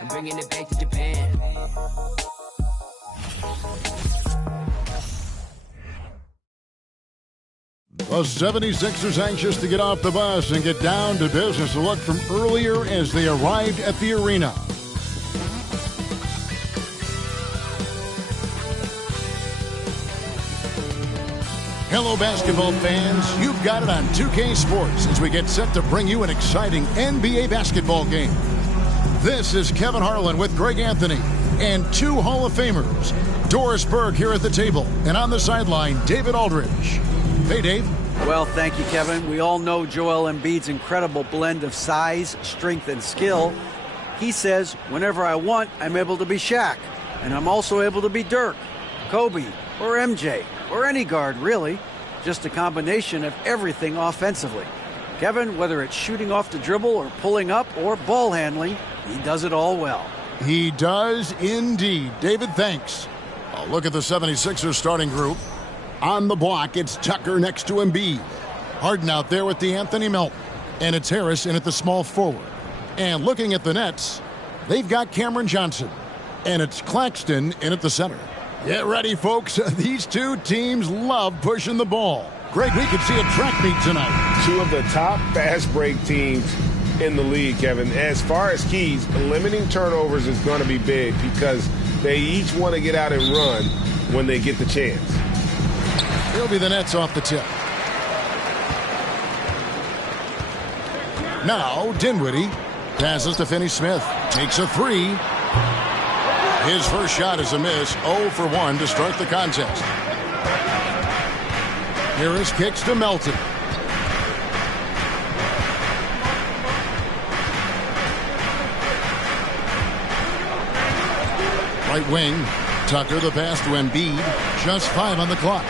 I'm bringing it back to Japan. The 76ers anxious to get off the bus and get down to business. A look from earlier as they arrived at the arena. Hello, basketball fans. You've got it on 2K Sports as we get set to bring you an exciting NBA basketball game. This is Kevin Harlan with Greg Anthony and two Hall of Famers. Doris Berg here at the table, and on the sideline, David Aldridge. Hey, Dave. Well, thank you, Kevin. We all know Joel Embiid's incredible blend of size, strength, and skill. He says, whenever I want, I'm able to be Shaq. And I'm also able to be Dirk, Kobe, or MJ, or any guard, really. Just a combination of everything offensively. Kevin, whether it's shooting off the dribble or pulling up or ball handling, he does it all well. He does indeed. David, thanks. A look at the 76ers starting group. On the block, it's Tucker next to Embiid. Harden out there with the Anthony Melton. And it's Harris in at the small forward. And looking at the Nets, they've got Cameron Johnson. And it's Claxton in at the center. Get ready, folks. These two teams love pushing the ball. Greg, we could see a track meet tonight. Two of the top fast break teams in the league, Kevin. As far as keys, limiting turnovers is going to be big because they each want to get out and run when they get the chance. It'll be the Nets off the tip. Now, Dinwiddie passes to Finney-Smith. Takes a three. His first shot is a miss. 0 for 1 to start the contest. Harris kicks to Melton. Right wing. Tucker the pass to Embiid. Just 5 on the clock.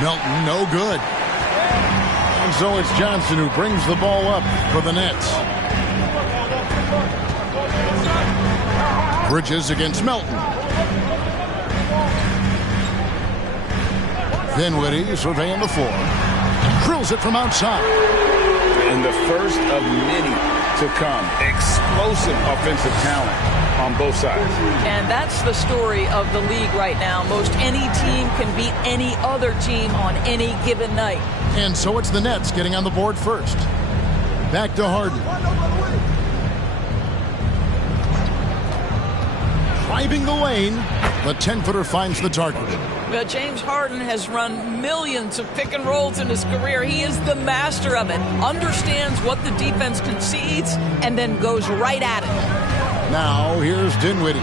Melton, no good. And so it's Johnson who brings the ball up for the Nets. Bridges against Melton. Dinwiddie surveying the floor. Drills it from outside. And the first of many to come. Explosive offensive talent on both sides. And that's the story of the league right now. Most any team can beat any other team on any given night. And so it's the Nets getting on the board first. Back to Harden. Driving the lane. The 10-footer finds the target. Well, James Harden has run millions of pick and rolls in his career. He is the master of it. Understands what the defense concedes and then goes right at it. Now, here's Dinwiddie.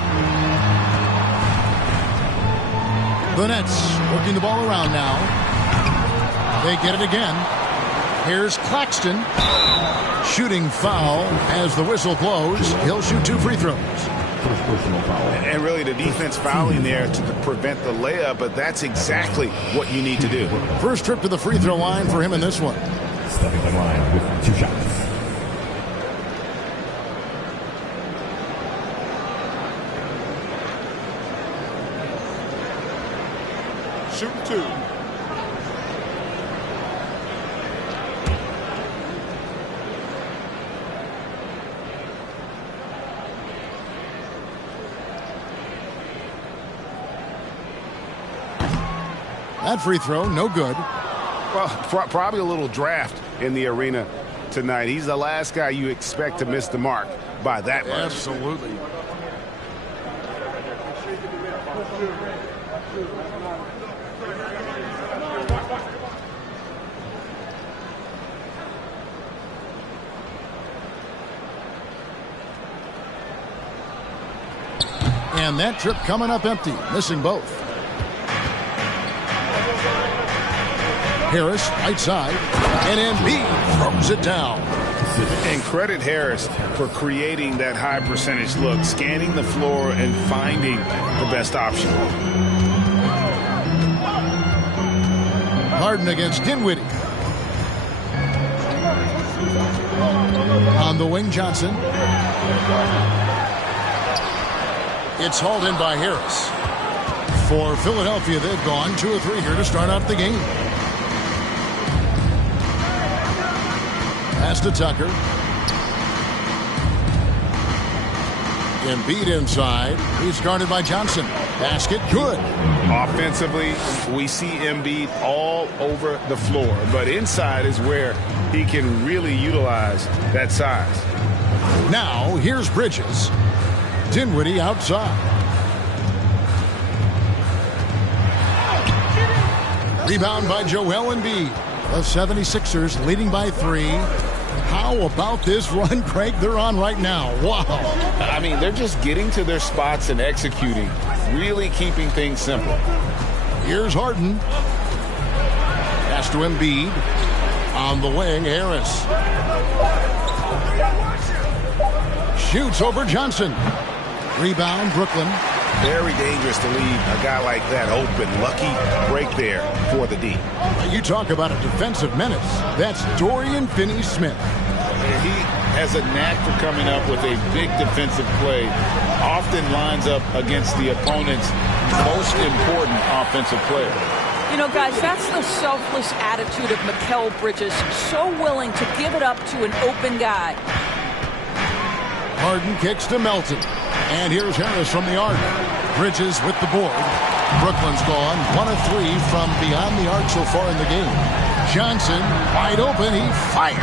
The Nets working the ball around now. They get it again. Here's Claxton. Shooting foul as the whistle blows. He'll shoot 2 free throws. And really the defense fouling there to prevent the layup, but that's exactly what you need to do. First trip to the free throw line for him in this one. Stepping the line with 2 shots. Shoot 2. That free throw, no good. Well, probably a little draft in the arena tonight. He's the last guy you expect to miss the mark by that much. Absolutely. And that trip coming up empty, missing both. Harris, right side, and Embiid throws it down. And credit Harris for creating that high percentage look, scanning the floor and finding the best option. Harden against Dinwiddie. On the wing, Johnson. It's hauled in by Harris. For Philadelphia, they've gone 2 of 3 here to start out the game. Pass to Tucker. Embiid inside. He's guarded by Johnson. Basket good. Offensively, we see Embiid all over the floor, but inside is where he can really utilize that size. Now, here's Bridges. Dinwiddie outside. Rebound by Joel Embiid. The 76ers leading by 3. How about this run, Craig, they're on right now? Wow. I mean, they're just getting to their spots and executing, really keeping things simple. Here's Harden. Pass to Embiid. On the wing, Harris. Shoots over Johnson. Rebound, Brooklyn. Very dangerous to leave a guy like that open. Lucky break there for the D. You talk about a defensive menace. That's Dorian Finney-Smith. He has a knack for coming up with a big defensive play. Often lines up against the opponent's most important offensive player. You know, guys, that's the selfless attitude of Mikal Bridges. So willing to give it up to an open guy. Harden kicks to Melton. And here's Harris from the arc. Bridges with the board. Brooklyn's gone 1 of 3 from beyond the arc so far in the game. Johnson wide open. He fires.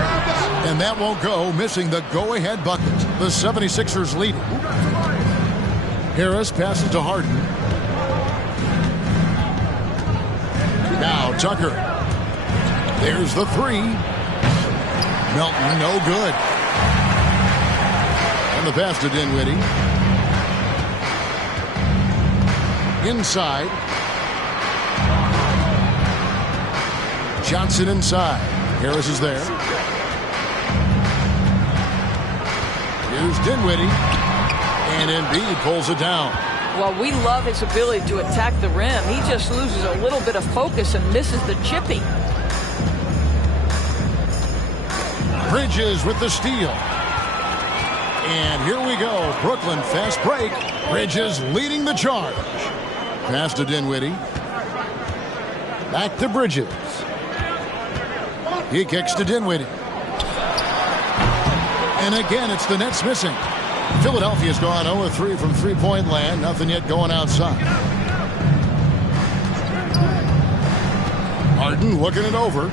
And that won't go, missing the go-ahead bucket. The 76ers lead. Harris passes to Harden. Now Tucker. There's the 3. Melton no good. And the pass to Dinwiddie. Inside. Johnson inside. Harris is there. Here's Dinwiddie. And Embiid pulls it down. Well, we love his ability to attack the rim. He just loses a little bit of focus and misses the chippy. Bridges with the steal. And here we go. Brooklyn fast break. Bridges leading the charge. Pass to Dinwiddie. Back to Bridges. He kicks to Dinwiddie. And again, it's the Nets missing. Philadelphia's gone 0-3 from three-point land. Nothing yet going outside. Harden looking it over.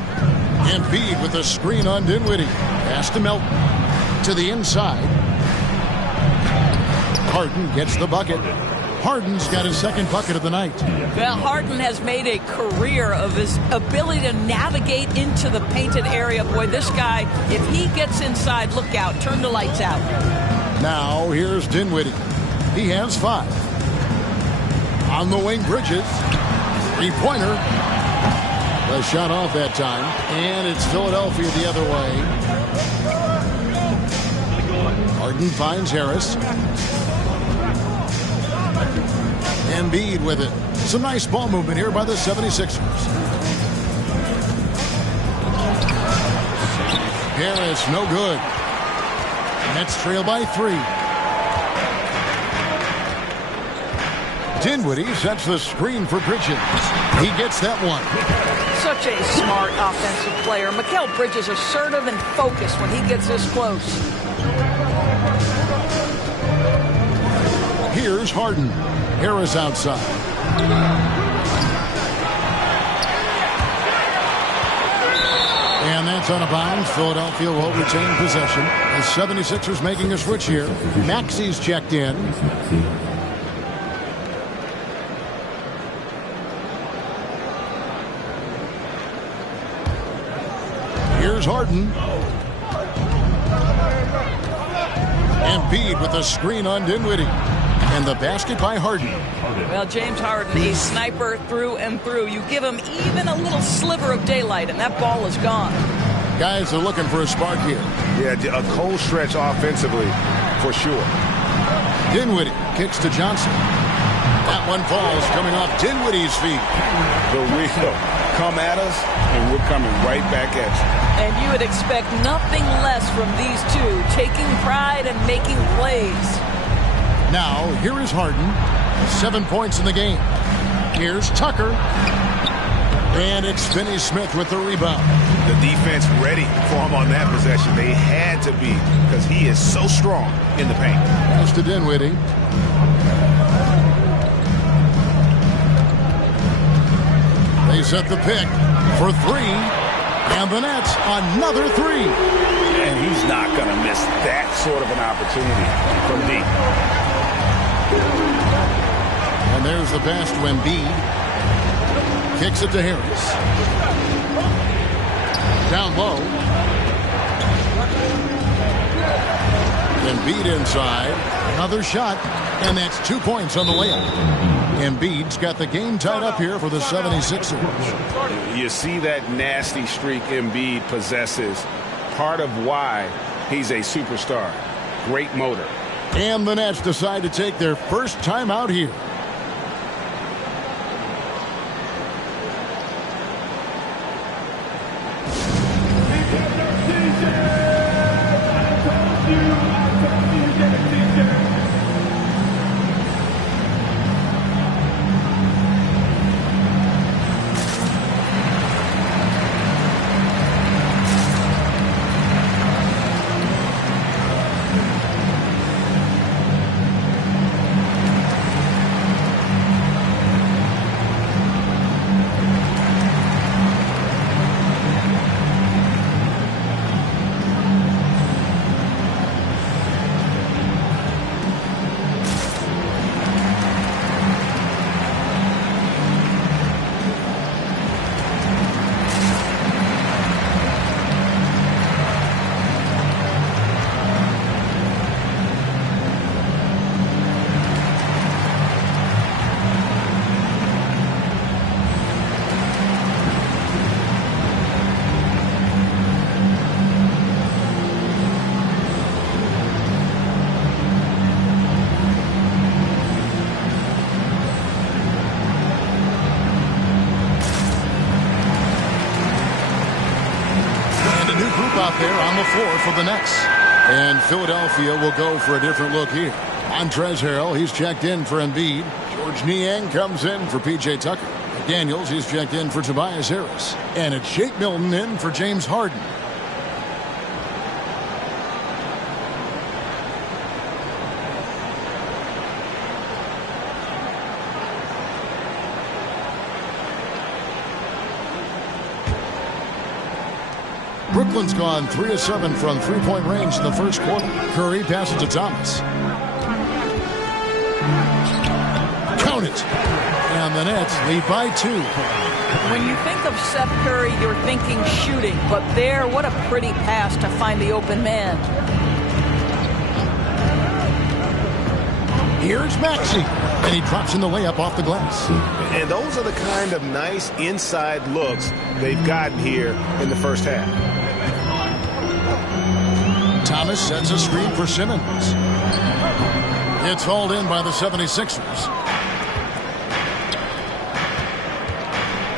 Embiid with a screen on Dinwiddie. Pass to Melton. To the inside. Harden gets the bucket. Harden's got his second bucket of the night. Well, Harden has made a career of his ability to navigate into the painted area. Boy, this guy, if he gets inside, look out. Turn the lights out. Now, here's Dinwiddie. He has 5. On the wing, Bridges. Three-pointer. The shot off that time. And it's Philadelphia the other way. Harden finds Harris. Embiid with it. Some nice ball movement here by the 76ers. Harris, no good. Nets trail by 3. Dinwiddie sets the screen for Bridges. He gets that one. Such a smart offensive player. Mikal Bridges assertive and focused when he gets this close. Here's Harden. Harris outside. And that's out of bounds. Philadelphia will retain possession. The 76ers making a switch here. Maxi's checked in. Here's Harden. Embiid with a screen on Dinwiddie. And the basket by Harden. Well, James Harden, a sniper through and through. You give him even a little sliver of daylight, and that ball is gone. Guys are looking for a spark here. Yeah, a cold stretch offensively, for sure. Dinwiddie kicks to Johnson. That one falls coming off Dinwiddie's feet. The real come at us, and we're coming right back at you. And you would expect nothing less from these two, taking pride and making plays. Now, here is Harden. 7 points in the game. Here's Tucker. And it's Finney-Smith with the rebound. The defense ready for him on that possession. They had to be because he is so strong in the paint. Pass to Dinwiddie. They set the pick for three. And the Nets, another three. And he's not going to miss that sort of an opportunity from deep. And there's the pass to Embiid. Kicks it to Harris. Down low. Embiid inside. Another shot. And that's 2 points on the layup. Embiid's got the game tied up here for the 76ers. You see that nasty streak Embiid possesses. Part of why he's a superstar. Great motor. And the Nets decide to take their first time out here. Out there on the floor for the Nets. And Philadelphia will go for a different look here. Montrezl Harrell, he's checked in for Embiid. George Niang comes in for P.J. Tucker. Daniels, he's checked in for Tobias Harris. And it's Shake Milton in for James Harden. Brooklyn's gone 3 of 7 from three-point range in the first quarter. Curry passes to Thomas. Count it. And the Nets lead by 2. When you think of Seth Curry, you're thinking shooting. But there, what a pretty pass to find the open man. Here's Maxey. And he drops in the layup off the glass. And those are the kind of nice inside looks they've gotten here in the first half. Thomas sets a screen for Simmons. It's hauled in by the 76ers.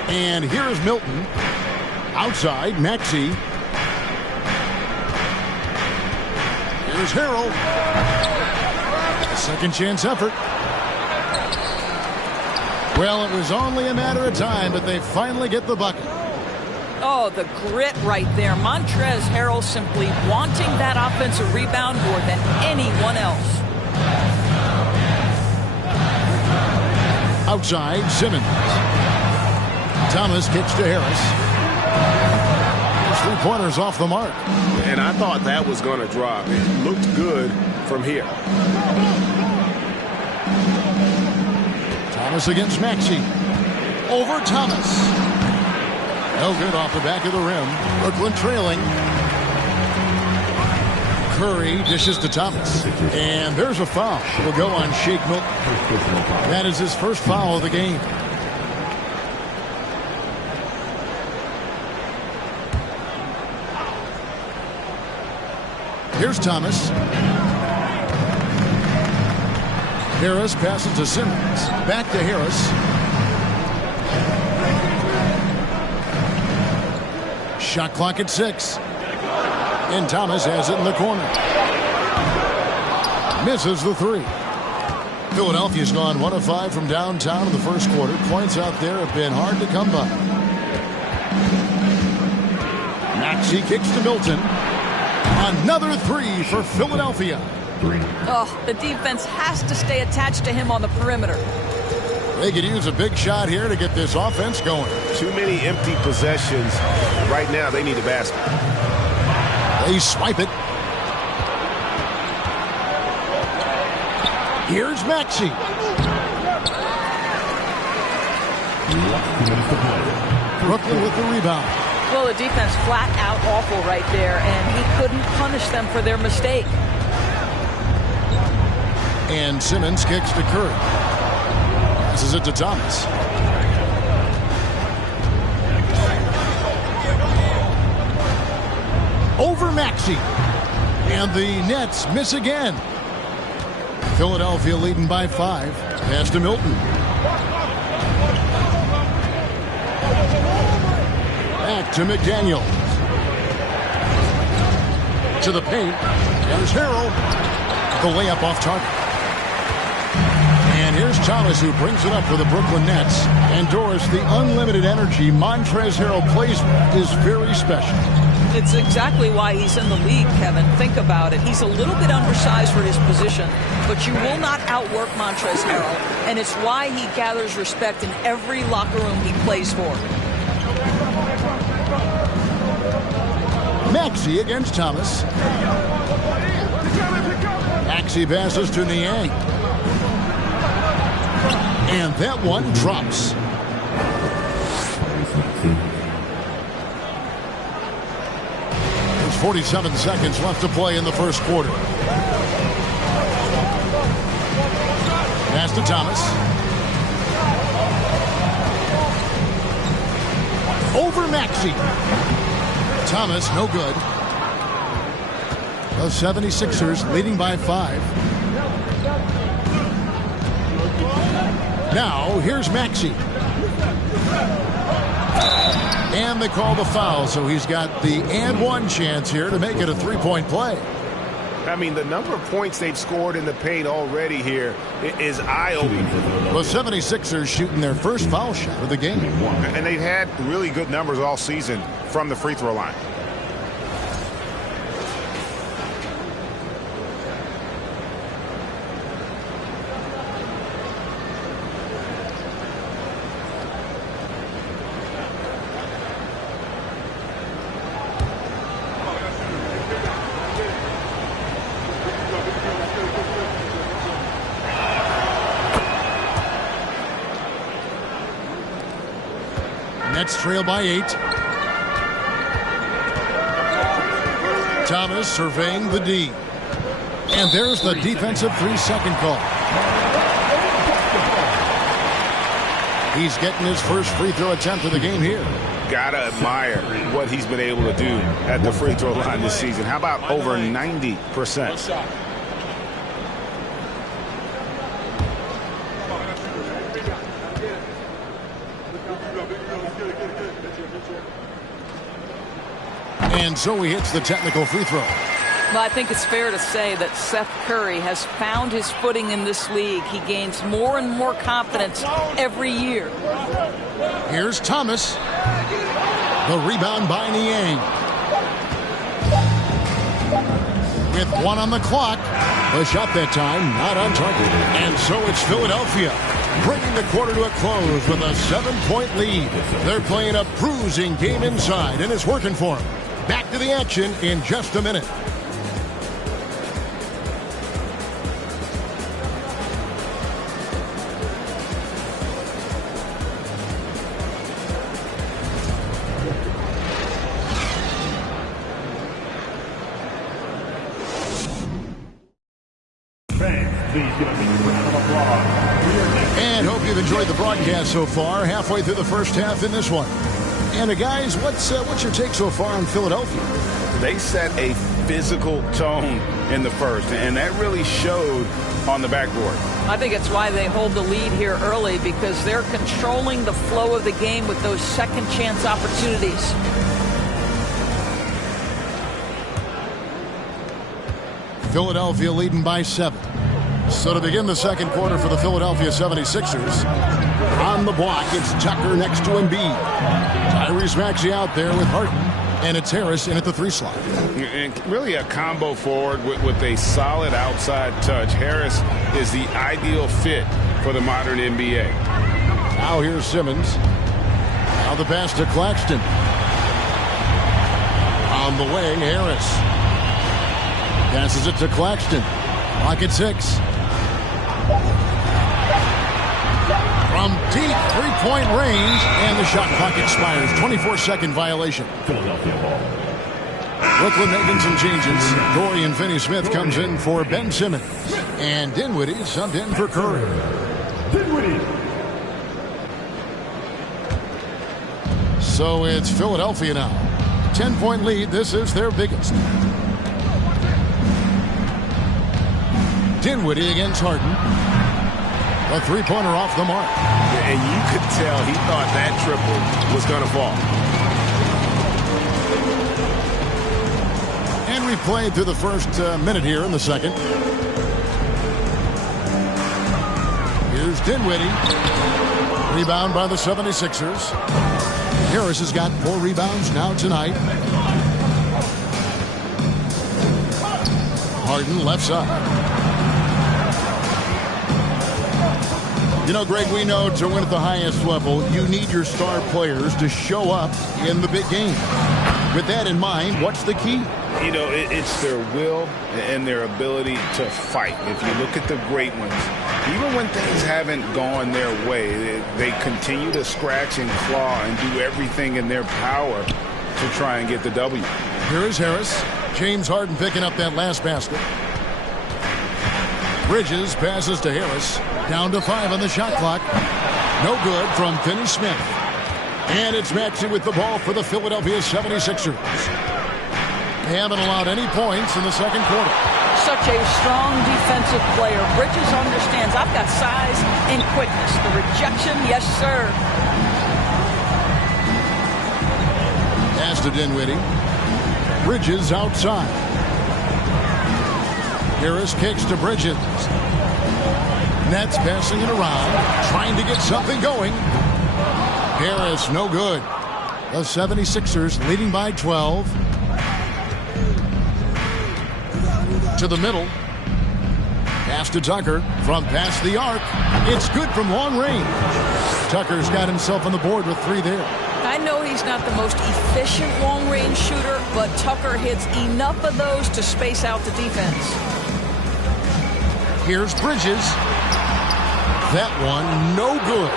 And here's Milton. Outside, Maxey. Here's Harrell. A second chance effort. Well, it was only a matter of time, but they finally get the bucket. Oh, the grit right there. Montrezl Harrell simply wanting that offensive rebound more than anyone else. Outside, Simmons. Thomas kicks to Harris. His three-pointers off the mark. And I thought that was going to drop. It looked good from here. Thomas against Maxey. Over Thomas. No good off the back of the rim. Brooklyn trailing. Curry dishes to Thomas. And there's a foul. It'll go on Shake Milton. That is his first foul of the game. Here's Thomas. Harris passes to Simmons. Back to Harris. Shot clock at 6. And Thomas has it in the corner. Misses the 3. Philadelphia's gone 1 of 5 from downtown in the first quarter. Points out there have been hard to come by. Maxey kicks to Milton. Another three for Philadelphia. Oh, the defense has to stay attached to him on the perimeter. They could use a big shot here to get this offense going. Too many empty possessions. Right now, they need a basket. They swipe it. Here's Maxey. Brooklyn with the rebound. Well, the defense flat out awful right there, and he couldn't punish them for their mistake. And Simmons kicks to Curry. Passes it to Thomas. Over Maxey. And the Nets miss again. Philadelphia leading by 5. Pass to Milton. Back to McDaniel. To the paint. There's Harrell. The layup off target. And here's Thomas, who brings it up for the Brooklyn Nets. And Doris, the unlimited energy Montrezl Harrell plays with is very special. It's exactly why he's in the league, Kevin. Think about it. He's a little bit undersized for his position, but you will not outwork Montrezl Harrell, and it's why he gathers respect in every locker room he plays for. Maxey against Thomas. Maxey passes to Niang. And that one drops. There's 47 seconds left to play in the first quarter. Pass to Thomas. Over Maxey. Thomas, no good. The 76ers leading by 5. Now, here's Maxey. And they call the foul, so he's got the and one chance here to make it a three-point play. I mean, the number of points they've scored in the paint already here is eye-opening. The 76ers shooting their first foul shot of the game. And they've had really good numbers all season from the free throw line. Nets trail by 8. Thomas surveying the D. And there's the defensive 3-second call. He's getting his first free throw attempt of the game here. Gotta admire what he's been able to do at the free throw line this season. How about over 90%? And so he hits the technical free throw. Well, I think it's fair to say that Seth Curry has found his footing in this league. He gains more and more confidence every year. Here's Thomas. The rebound by Niang. With 1 on the clock. The shot that time not on target. And so it's Philadelphia bringing the quarter to a close with a 7-point lead. They're playing a bruising game inside, and it's working for them. Back to the action in just a minute. And hope you've enjoyed the broadcast so far. Halfway through the first half in this one. And guys, what's your take so far on Philadelphia? They set a physical tone in the first, and that really showed on the backboard. I think it's why they hold the lead here early, because they're controlling the flow of the game with those second chance opportunities. Philadelphia leading by 7. So to begin the second quarter for the Philadelphia 76ers, on the block, it's Tucker next to Embiid. Tyrese Maxey out there with Harden. And it's Harris in at the 3 slot. And really a combo forward with a solid outside touch. Harris is the ideal fit for the modern NBA. Now here's Simmons. Now the pass to Claxton. On the way, Harris. Passes it to Claxton. Clock at 6. From deep three-point range, and the shot clock expires. 24-second violation. Philadelphia ball. Brooklyn making some changes. Dorian Finney-Smith comes in for Ben Simmons. And Dinwiddie subbed in for Curry. Dinwiddie. So it's Philadelphia now. 10-point lead. This is their biggest. Dinwiddie against Harden. A three-pointer off the mark. And you could tell he thought that triple was going to fall. And we played through the first minute here in the second. Here's Dinwiddie. Rebound by the 76ers. Harris has got 4 rebounds now tonight. Harden left side. You know, Greg, we know to win at the highest level, you need your star players to show up in the big game. With that in mind, what's the key? You know, it's their will and their ability to fight. If you look at the great ones, even when things haven't gone their way, they continue to scratch and claw and do everything in their power to try and get the W. Here is Harris. James Harden picking up that last basket. Bridges passes to Harris. Down to 5 on the shot clock. No good from Finney-Smith. And it's Maxey with the ball for the Philadelphia 76ers. They haven't allowed any points in the second quarter. Such a strong defensive player. Bridges understands I've got size and quickness. The rejection, yes, sir. Pass to Dinwiddie. Bridges outside. Harris kicks to Bridges. Nets passing it around, trying to get something going. Harris, no good. The 76ers leading by 12. To the middle. Pass to Tucker from past the arc. It's good from long range. Tucker's got himself on the board with 3 there. I know he's not the most efficient long-range shooter, but Tucker hits enough of those to space out the defense. Here's Bridges. That one, no good.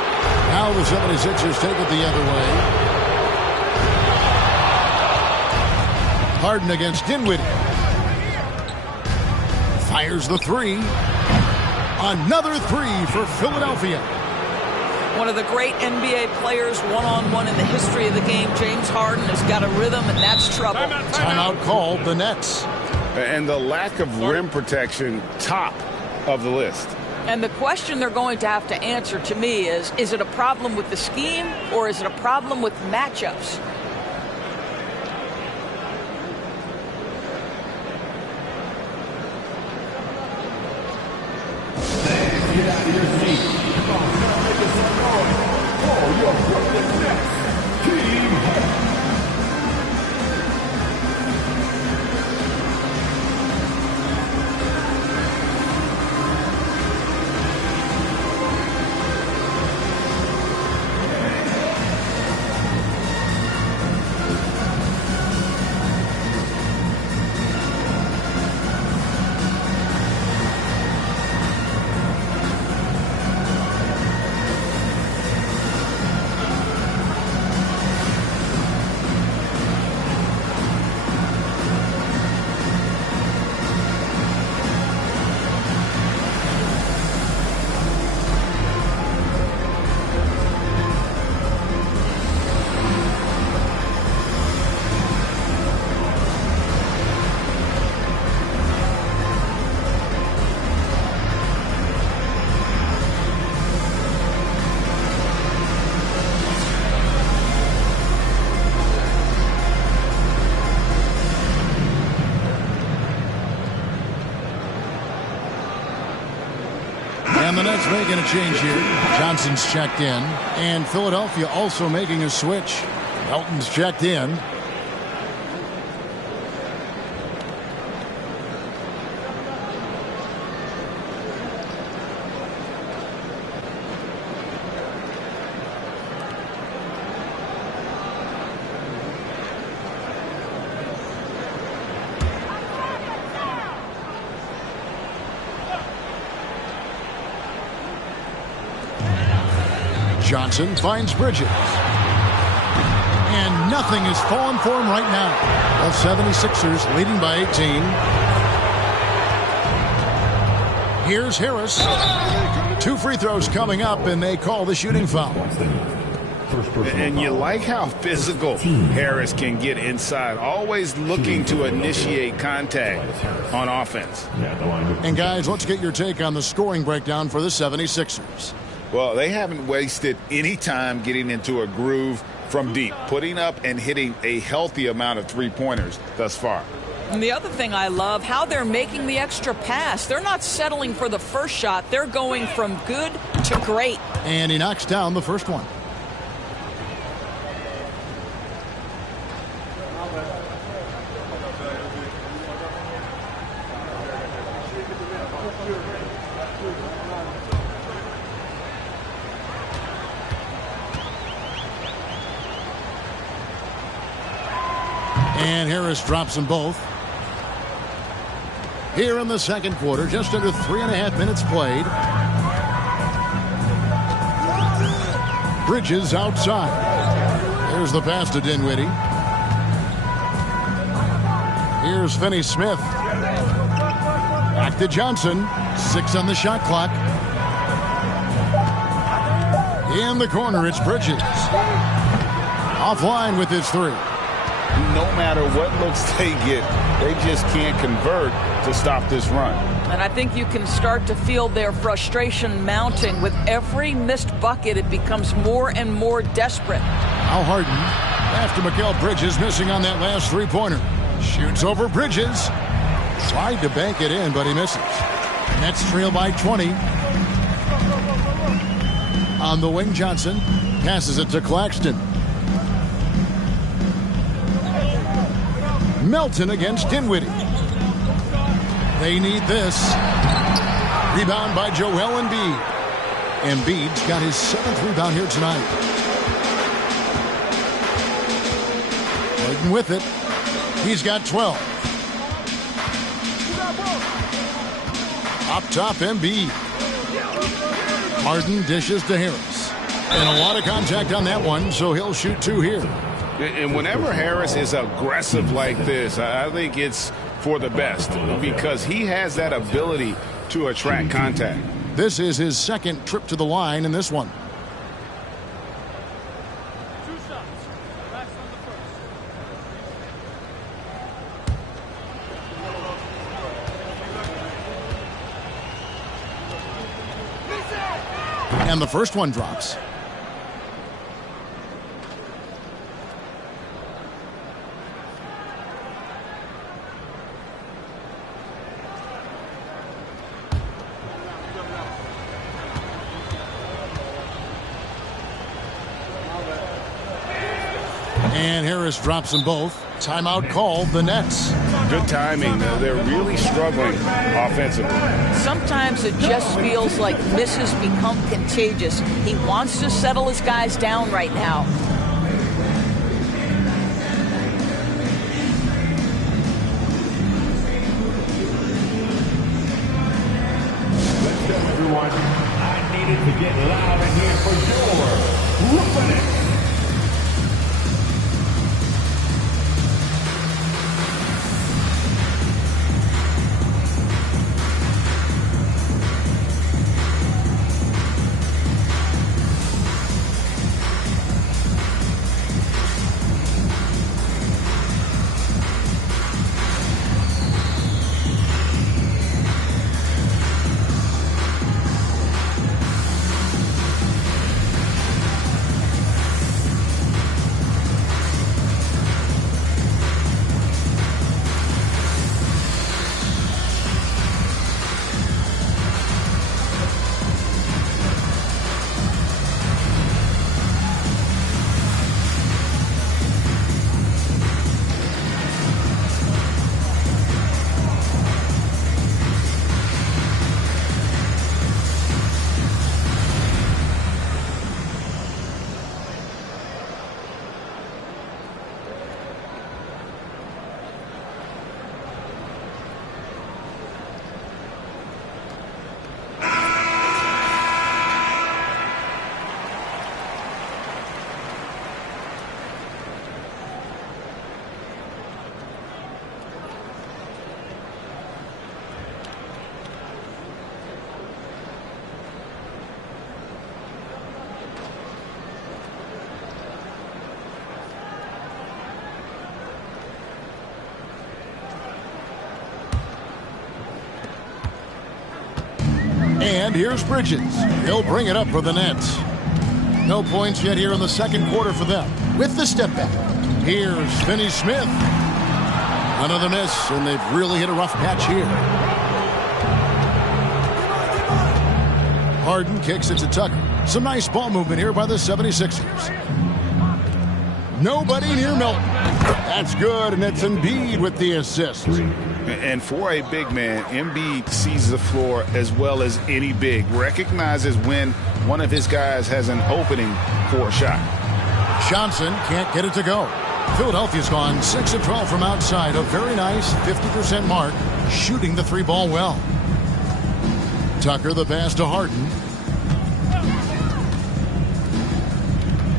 Now the 76ers take it the other way. Harden against Dinwiddie. Fires the 3. Another 3 for Philadelphia. One of the great NBA players one-on-one in the history of the game, James Harden, has got a rhythm, and that's trouble. Timeout called the Nets. And the lack of rim protection, top of the list. And the question they're going to have to answer to me is it a problem with the scheme or is it a problem with matchups? Get out of your seat. Come on, make some noise for your Brooklyn Nets. Team Harden. And the Nets making a change here. Johnson's checked in. And Philadelphia also making a switch. Elton's checked in. Johnson finds Bridges. And nothing is falling for him right now. The 76ers leading by 18. Here's Harris. 2 free throws coming up, and they call the shooting foul. And you like how physical Harris can get inside, always looking to initiate contact on offense. And guys, let's get your take on the scoring breakdown for the 76ers. Well, they haven't wasted any time getting into a groove from deep, putting up and hitting a healthy amount of three-pointers thus far. And the other thing I love, how they're making the extra pass. They're not settling for the first shot. They're going from good to great. And he knocks down the first one. And Harris drops them both. Here in the second quarter, just under 3.5 minutes played. Bridges outside. There's the pass to Dinwiddie. Here's Finney-Smith. Back to Johnson. 6 on the shot clock. In the corner, it's Bridges. Offline with his 3. No matter what looks they get, they just can't convert to stop this run. And I think you can start to feel their frustration mounting. With every missed bucket, it becomes more and more desperate. Al Harden, after Mikal Bridges missing on that last three-pointer. Shoots over Bridges. Tried to bank it in, but he misses. Nets trail by 20. On the wing, Johnson passes it to Claxton. Melton against Dinwiddie. They need this. Rebound by Joel Embiid. Embiid's got his 7th rebound here tonight. Harden with it. He's got 12. Up top, Embiid. Harden dishes to Harris. And a lot of contact on that one, so he'll shoot 2 here. And whenever Harris is aggressive like this, I think it's for the best because he has that ability to attract contact. This is his 2nd trip to the line in this one. And the first one drops. And Harris drops them both. Timeout called the Nets. Good timing. They're really struggling offensively. Sometimes it just feels like misses become contagious. He wants to settle his guys down right now. Let's go, everyone. I needed to get loud in here for your Europa Nets. And here's Bridges. He'll bring it up for the Nets. No points yet here in the second quarter for them. With the step back, here's Finney Smith. Another miss, and they've really hit a rough patch here. Harden kicks it to Tucker. Some nice ball movement here by the 76ers. Nobody near Milton. That's good, and it's Embiid with the assist. And for a big man, Embiid sees the floor as well as any big. Recognizes when one of his guys has an opening for a shot. Johnson can't get it to go. Philadelphia's gone 6 of 12 from outside. A very nice 50% mark, shooting the three ball well. Tucker the pass to Harden.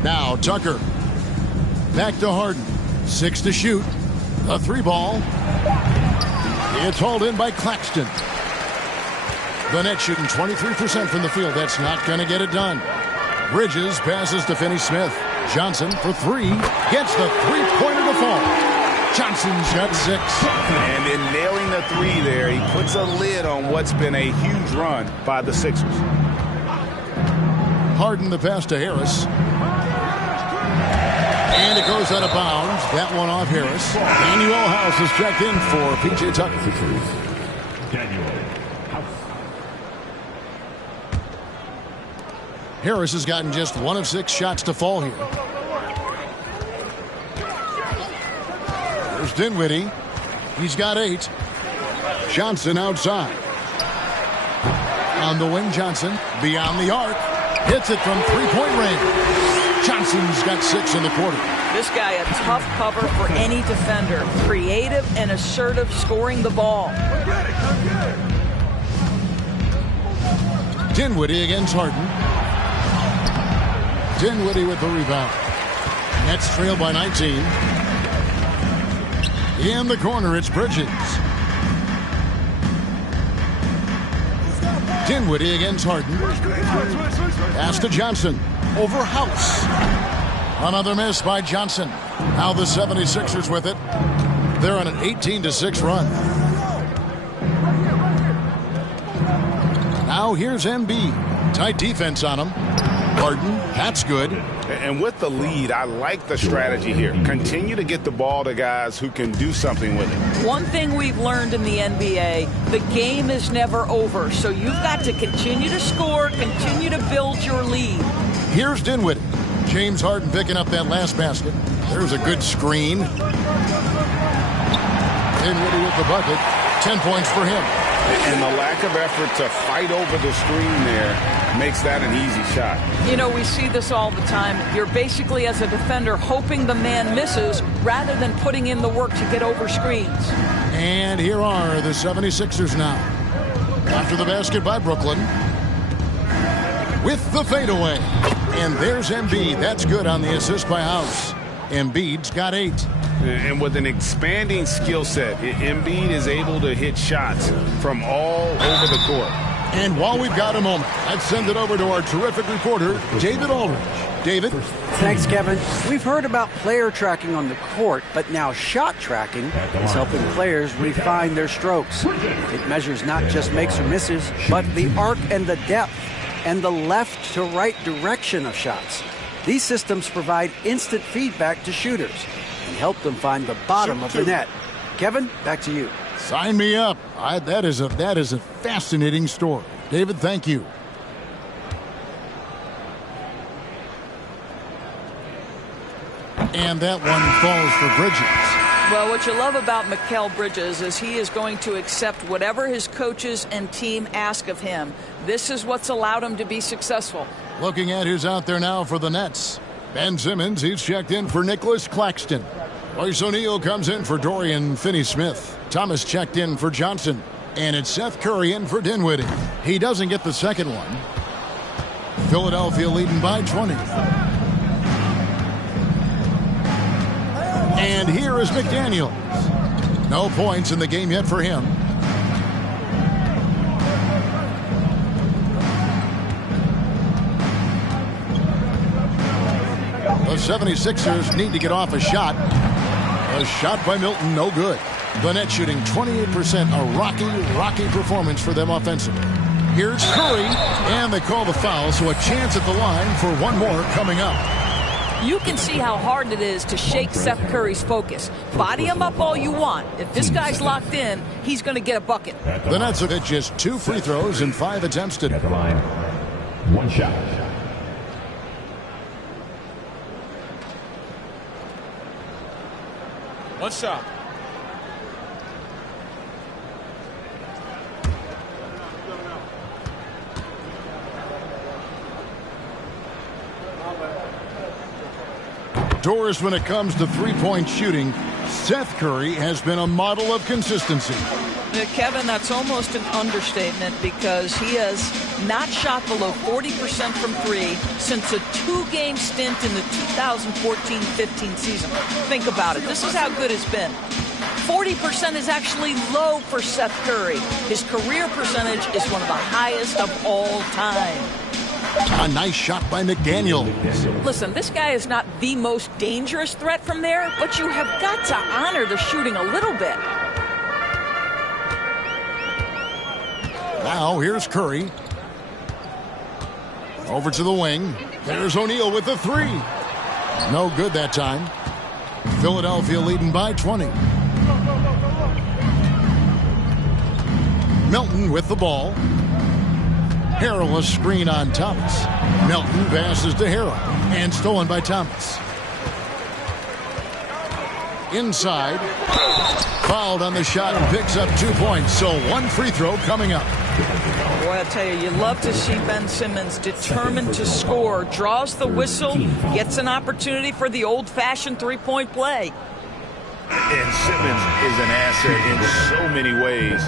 Now Tucker. Back to Harden. 6 to shoot. The three ball. It's hauled in by Claxton. The Nets shooting 23% from the field. That's not going to get it done. Bridges passes to Finney Smith. Johnson for 3. Gets the three-pointer to fall. Johnson's got 6. And in nailing the 3 there, he puts a lid on what's been a huge run by the Sixers. Harden the pass to Harris. And it goes out of bounds. That one off Harris. Daniel House is checked in for P.J. Tucker. Harris has gotten just 1 of 6 shots to fall here. There's Dinwiddie. He's got 8. Johnson outside. On the wing, Johnson. Beyond the arc. Hits it from three-point range. Johnson's got 6 in the quarter. This guy a tough cover for any defender. Creative and assertive scoring the ball. Dinwiddie against Harden. Dinwiddie with the rebound. Nets trail by 19. In the corner, it's Bridges. Dinwiddie against Harden. Pass to Johnson. Over House. Another miss by Johnson. Now the 76ers with it. They're on an 18-6 run. Now here's Embiid. Tight defense on him. Harden, that's good. And with the lead, I like the strategy here. Continue to get the ball to guys who can do something with it. One thing we've learned in the NBA, the game is never over. So you've got to continue to score, continue to build your lead. Here's Dinwiddie. James Harden picking up that last basket. There's a good screen. Dinwiddie with the bucket. 10 points for him. And the lack of effort to fight over the screen there makes that an easy shot. You know, we see this all the time. You're basically, as a defender, hoping the man misses rather than putting in the work to get over screens. And here are the 76ers now. After the basket by Brooklyn. With the fadeaway. And there's Embiid. That's good on the assist by House. Embiid's got 8. And with an expanding skill set, Embiid is able to hit shots from all over the court. And while we've got a moment, let's send it over to our terrific reporter, David Aldridge. David? Thanks, Kevin. We've heard about player tracking on the court, but now shot tracking is helping players refine their strokes. It measures not just makes or misses, but the arc and the depth and the left to right direction of shots. These systems provide instant feedback to shooters and help them find the bottom of the net. Kevin, back to you. Sign me up. That is a fascinating story. David, thank you. And that one falls for Bridges. Well, what you love about Mikal Bridges is he is going to accept whatever his coaches and team ask of him. This is what's allowed him to be successful. Looking at who's out there now for the Nets. Ben Simmons, he's checked in for Nicholas Claxton. Royce O'Neal comes in for Dorian Finney-Smith. Thomas checked in for Johnson. And it's Seth Curry in for Dinwiddie. He doesn't get the second one. Philadelphia leading by 20. And here is McDaniels. No points in the game yet for him. The 76ers need to get off a shot. A shot by Milton, no good. The Nets shooting 28%, a rocky performance for them offensively. Here's Curry, and they call the foul, so a chance at the line for one more coming up. You can see how hard it is to shake Seth Curry's focus. Body him up all you want. If this guy's locked in, he's going to get a bucket. The Nets have hit just 2 free throws and 5 attempts today. At the line, one shot. One shot. Doors when it comes to three-point shooting, Seth Curry has been a model of consistency. Kevin, that's almost an understatement because he has not shot below 40% from three since a 2-game stint in the 2014-15 season. Think about it. This is how good it's been. 40% is actually low for Seth Curry. His career percentage is one of the highest of all time. A nice shot by McDaniel. Listen, this guy is not the most dangerous threat from there, but you have got to honor the shooting a little bit. Now here's Curry. Over to the wing. There's O'Neal with the 3. No good that time. Philadelphia leading by 20. Milton with the ball. Harrell a screen on Thomas. Milton passes to Harrell. And stolen by Thomas. Inside. Fouled on the shot and picks up 2 points. So 1 free throw coming up. Boy, I tell you, you love to see Ben Simmons determined to score. Draws the whistle. Gets an opportunity for the old-fashioned three-point play. And Simmons is an asset in so many ways.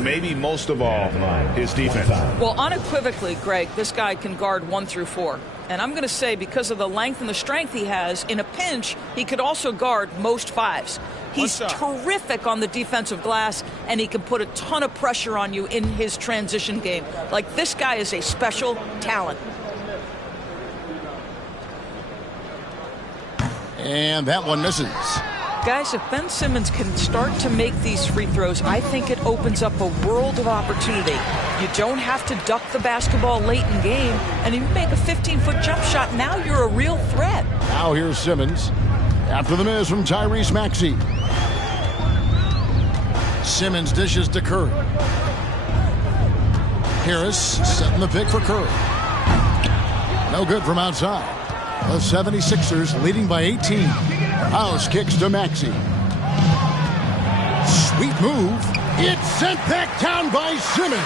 Maybe most of all, his defense. Well, unequivocally, Greg, this guy can guard 1 through 4. And I'm going to say because of the length and the strength he has, in a pinch, he could also guard most 5s. He's terrific on the defensive glass, and he can put a ton of pressure on you in his transition game. Like, this guy is a special talent. And that one misses. Guys, if Ben Simmons can start to make these free throws, I think it opens up a world of opportunity. You don't have to duck the basketball late in game, and if you make a 15-foot jump shot, now you're a real threat. Now here's Simmons. After the miss from Tyrese Maxey. Simmons dishes to Curry. Harris setting the pick for Curry. No good from outside. The 76ers leading by 18. House kicks to Maxey. Sweet move. It's sent back down by Simmons.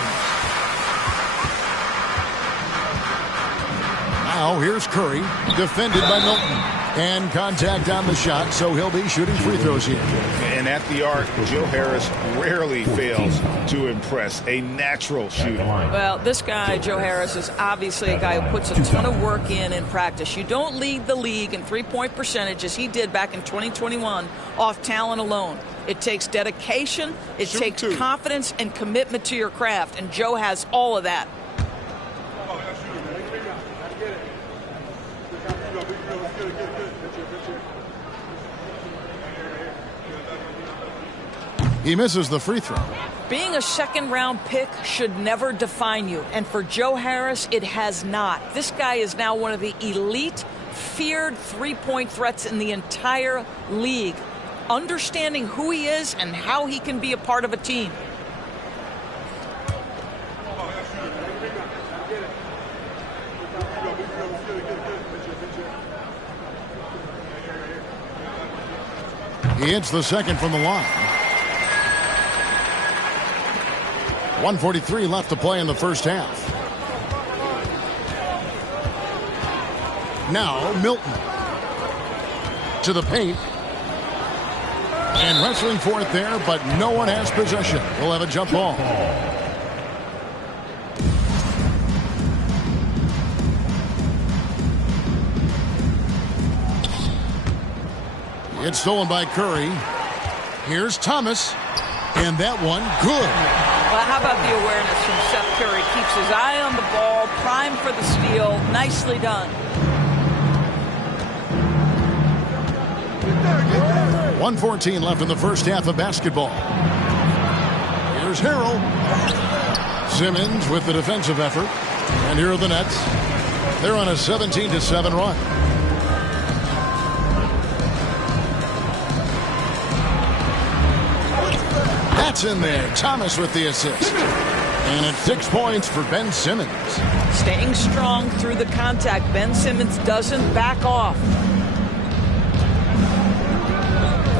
Now here's Curry, defended by Milton. And contact on the shot, so he'll be shooting free throws here. And at the arc, Joe Harris rarely fails to impress. A natural shooter. Well, this guy, Joe Harris, is obviously a guy who puts a ton of work in practice. You don't lead the league in three-point percentage as he did back in 2021 off talent alone. It takes dedication, it takes confidence and commitment to your craft, and Joe has all of that. He misses the free throw. Being a second-round pick should never define you, and for Joe Harris, it has not. This guy is now one of the elite, feared three-point threats in the entire league. Understanding who he is and how he can be a part of a team. He hits the second from the line. 1:43 left to play in the first half. Now Milton to the paint. And wrestling for it there, but no one has possession. We'll have a jump ball. It's stolen by Curry. Here's Thomas. And that one, good. Well, how about the awareness from Seth Curry? Keeps his eye on the ball, primed for the steal. Nicely done. 1:14 left in the first half of basketball. Here's Harrell. Simmons with the defensive effort. And here are the Nets. They're on a 17-7 run. That's in there. Thomas with the assist. And it's 6 points for Ben Simmons. Staying strong through the contact. Ben Simmons doesn't back off.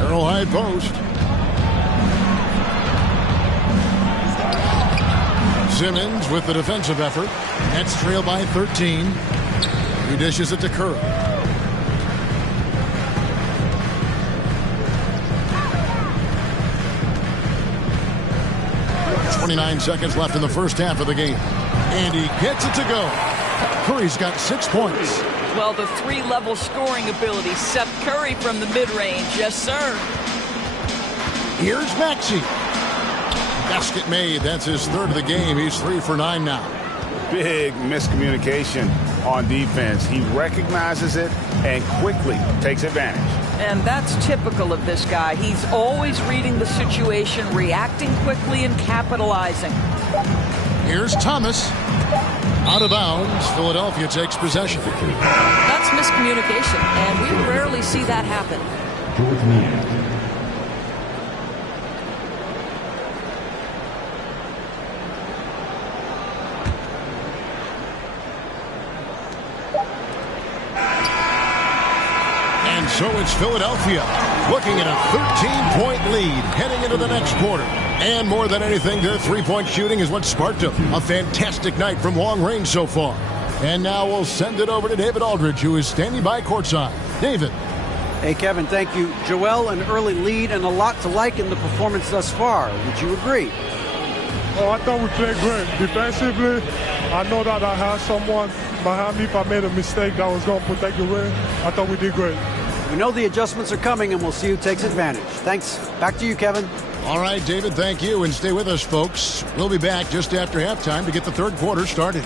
Earl high post. Simmons with the defensive effort. Nets trail by 13. He dishes it to Curry. 29 seconds left in the first half of the game. And he gets it to go. Curry's got 6 points. Well, the three-level scoring ability. Seth Curry from the mid-range. Yes, sir. Here's Maxey. Basket made. That's his third of the game. He's 3 for 9 now. Big miscommunication on defense. He recognizes it and quickly takes advantage. And that's typical of this guy. He's always reading the situation, reacting quickly, and capitalizing. Here's Thomas. Out of bounds. Philadelphia takes possession. That's miscommunication, and we rarely see that happen. And so it's Philadelphia looking at a 13-point lead heading into the next quarter. And more than anything, their three-point shooting is what sparked them. A fantastic night from long range so far. And now we'll send it over to David Aldridge, who is standing by courtside. David. Hey, Kevin, thank you. Joel, an early lead and a lot to like in the performance thus far. Would you agree? Oh, I thought we played great. Defensively, I know that I had someone behind me. If I made a mistake that was going to protect the rim, I thought we did great. We know the adjustments are coming, and we'll see who takes advantage. Thanks. Back to you, Kevin. All right, David, thank you. And stay with us, folks. We'll be back just after halftime to get the third quarter started.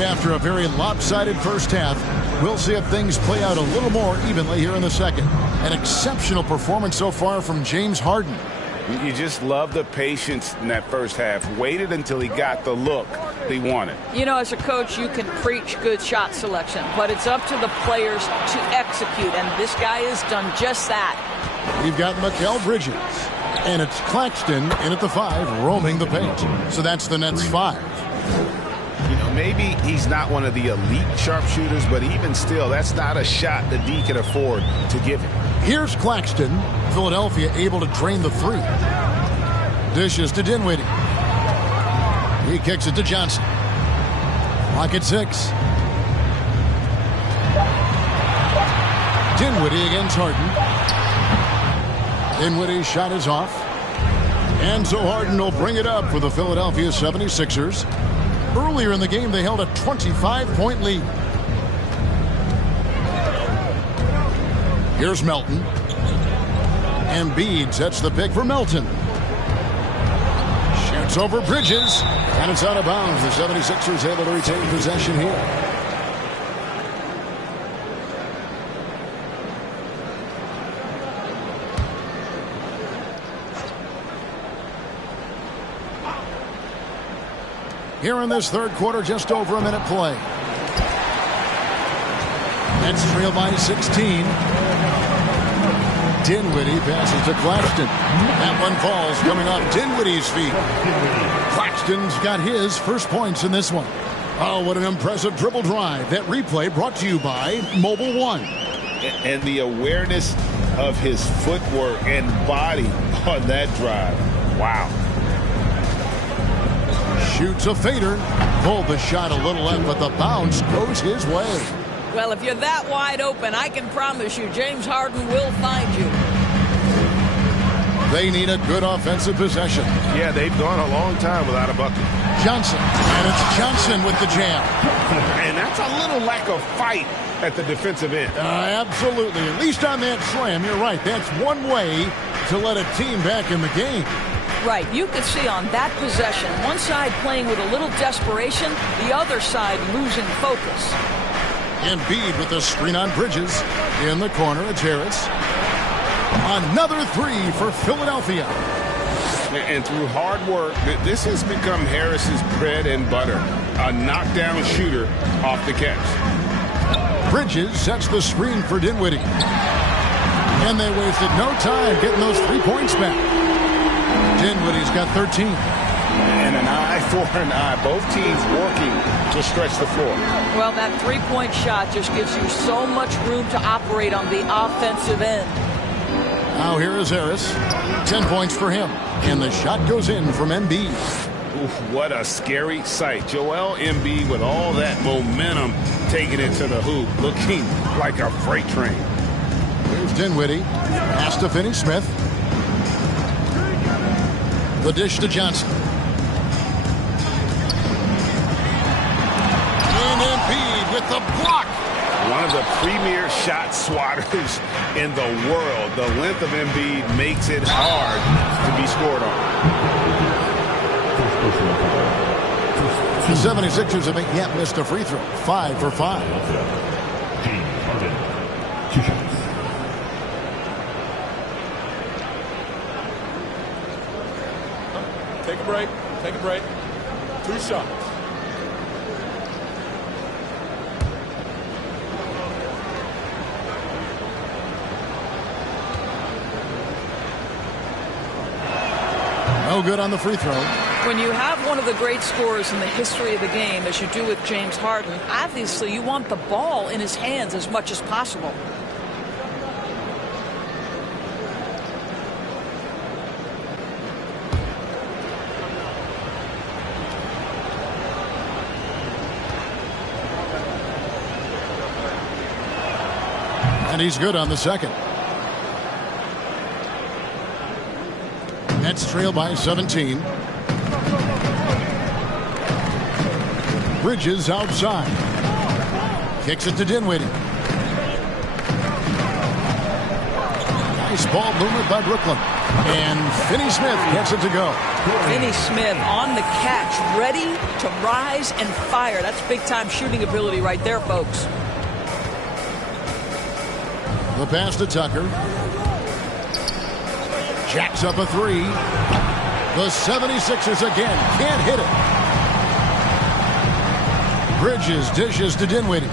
After a very lopsided first half, we'll see if things play out a little more evenly here in the second. An exceptional performance so far from James Harden. You just love the patience in that first half. Waited until he got the look he wanted. You know, as a coach, you can preach good shot selection, but it's up to the players to execute, and this guy has done just that. We've got Mikal Bridges, and it's Claxton in at the 5, roaming the paint. So that's the Nets 5. You know, maybe he's not one of the elite sharpshooters, but even still, that's not a shot that D can afford to give him. Here's Claxton. Philadelphia able to drain the 3. Dishes to Dinwiddie. He kicks it to Johnson. Clock at 6. Dinwiddie against Harden. Dinwiddie's shot is off. And so Harden will bring it up for the Philadelphia 76ers. Earlier in the game, they held a 25-point lead. Here's Melton. Embiid sets the pick for Melton. Shoots over Bridges. And it's out of bounds. The 76ers able to retain possession here. Here in this third quarter, just over a minute play. Nets trail by 16. Dinwiddie passes to Claxton. That one falls coming off Dinwiddie's feet. Claxton's got his first points in this one. Oh, what an impressive dribble drive. That replay brought to you by Mobile One. And the awareness of his footwork and body on that drive. Wow. Shoots a fader. Pulled the shot a little left, but the bounce goes his way. Well, if you're that wide open, I can promise you James Harden will find you. They need a good offensive possession. Yeah, they've gone a long time without a bucket. Johnson, and it's Johnson with the jam. And that's a little lack of fight at the defensive end. Absolutely. At least on that slam, you're right. That's one way to let a team back in the game. Right. You could see on that possession, one side playing with a little desperation, the other side losing focus. Embiid with the screen on Bridges. In the corner, it's Harris. Another three for Philadelphia. And through hard work, this has become Harris's bread and butter. A knockdown shooter off the catch. Bridges sets the screen for Dinwiddie. And they wasted no time getting those 3 points back. Dinwiddie's got 13. And an eye for an eye. Both teams working to stretch the floor. Well, that three-point shot just gives you so much room to operate on the offensive end. Now here is Harris. 10 points for him. And the shot goes in from Embiid. Oof, what a scary sight. Joel Embiid with all that momentum taking it to the hoop, looking like a freight train. Here's Dinwiddie. Pass to Finney-Smith. The dish to Johnson. And Embiid with the block. One of the premier shot swatters in the world. The length of Embiid makes it hard to be scored on. The 76ers have yet missed a free throw. 5 for 5. James Harden, 2 shots. Take a break. Take a break. 2 shots. No good on the free throw. When you have one of the great scorers in the history of the game, as you do with James Harden, obviously you want the ball in his hands as much as possible. And he's good on the second. Nets trail by 17. Bridges outside. Kicks it to Dinwiddie. Nice ball movement by Brooklyn. And Finney-Smith gets it to go. Finney-Smith on the catch, ready to rise and fire. That's big-time shooting ability right there, folks. The pass to Tucker. Jacks up a three. The 76ers again can't hit it. Bridges dishes to Dinwiddie.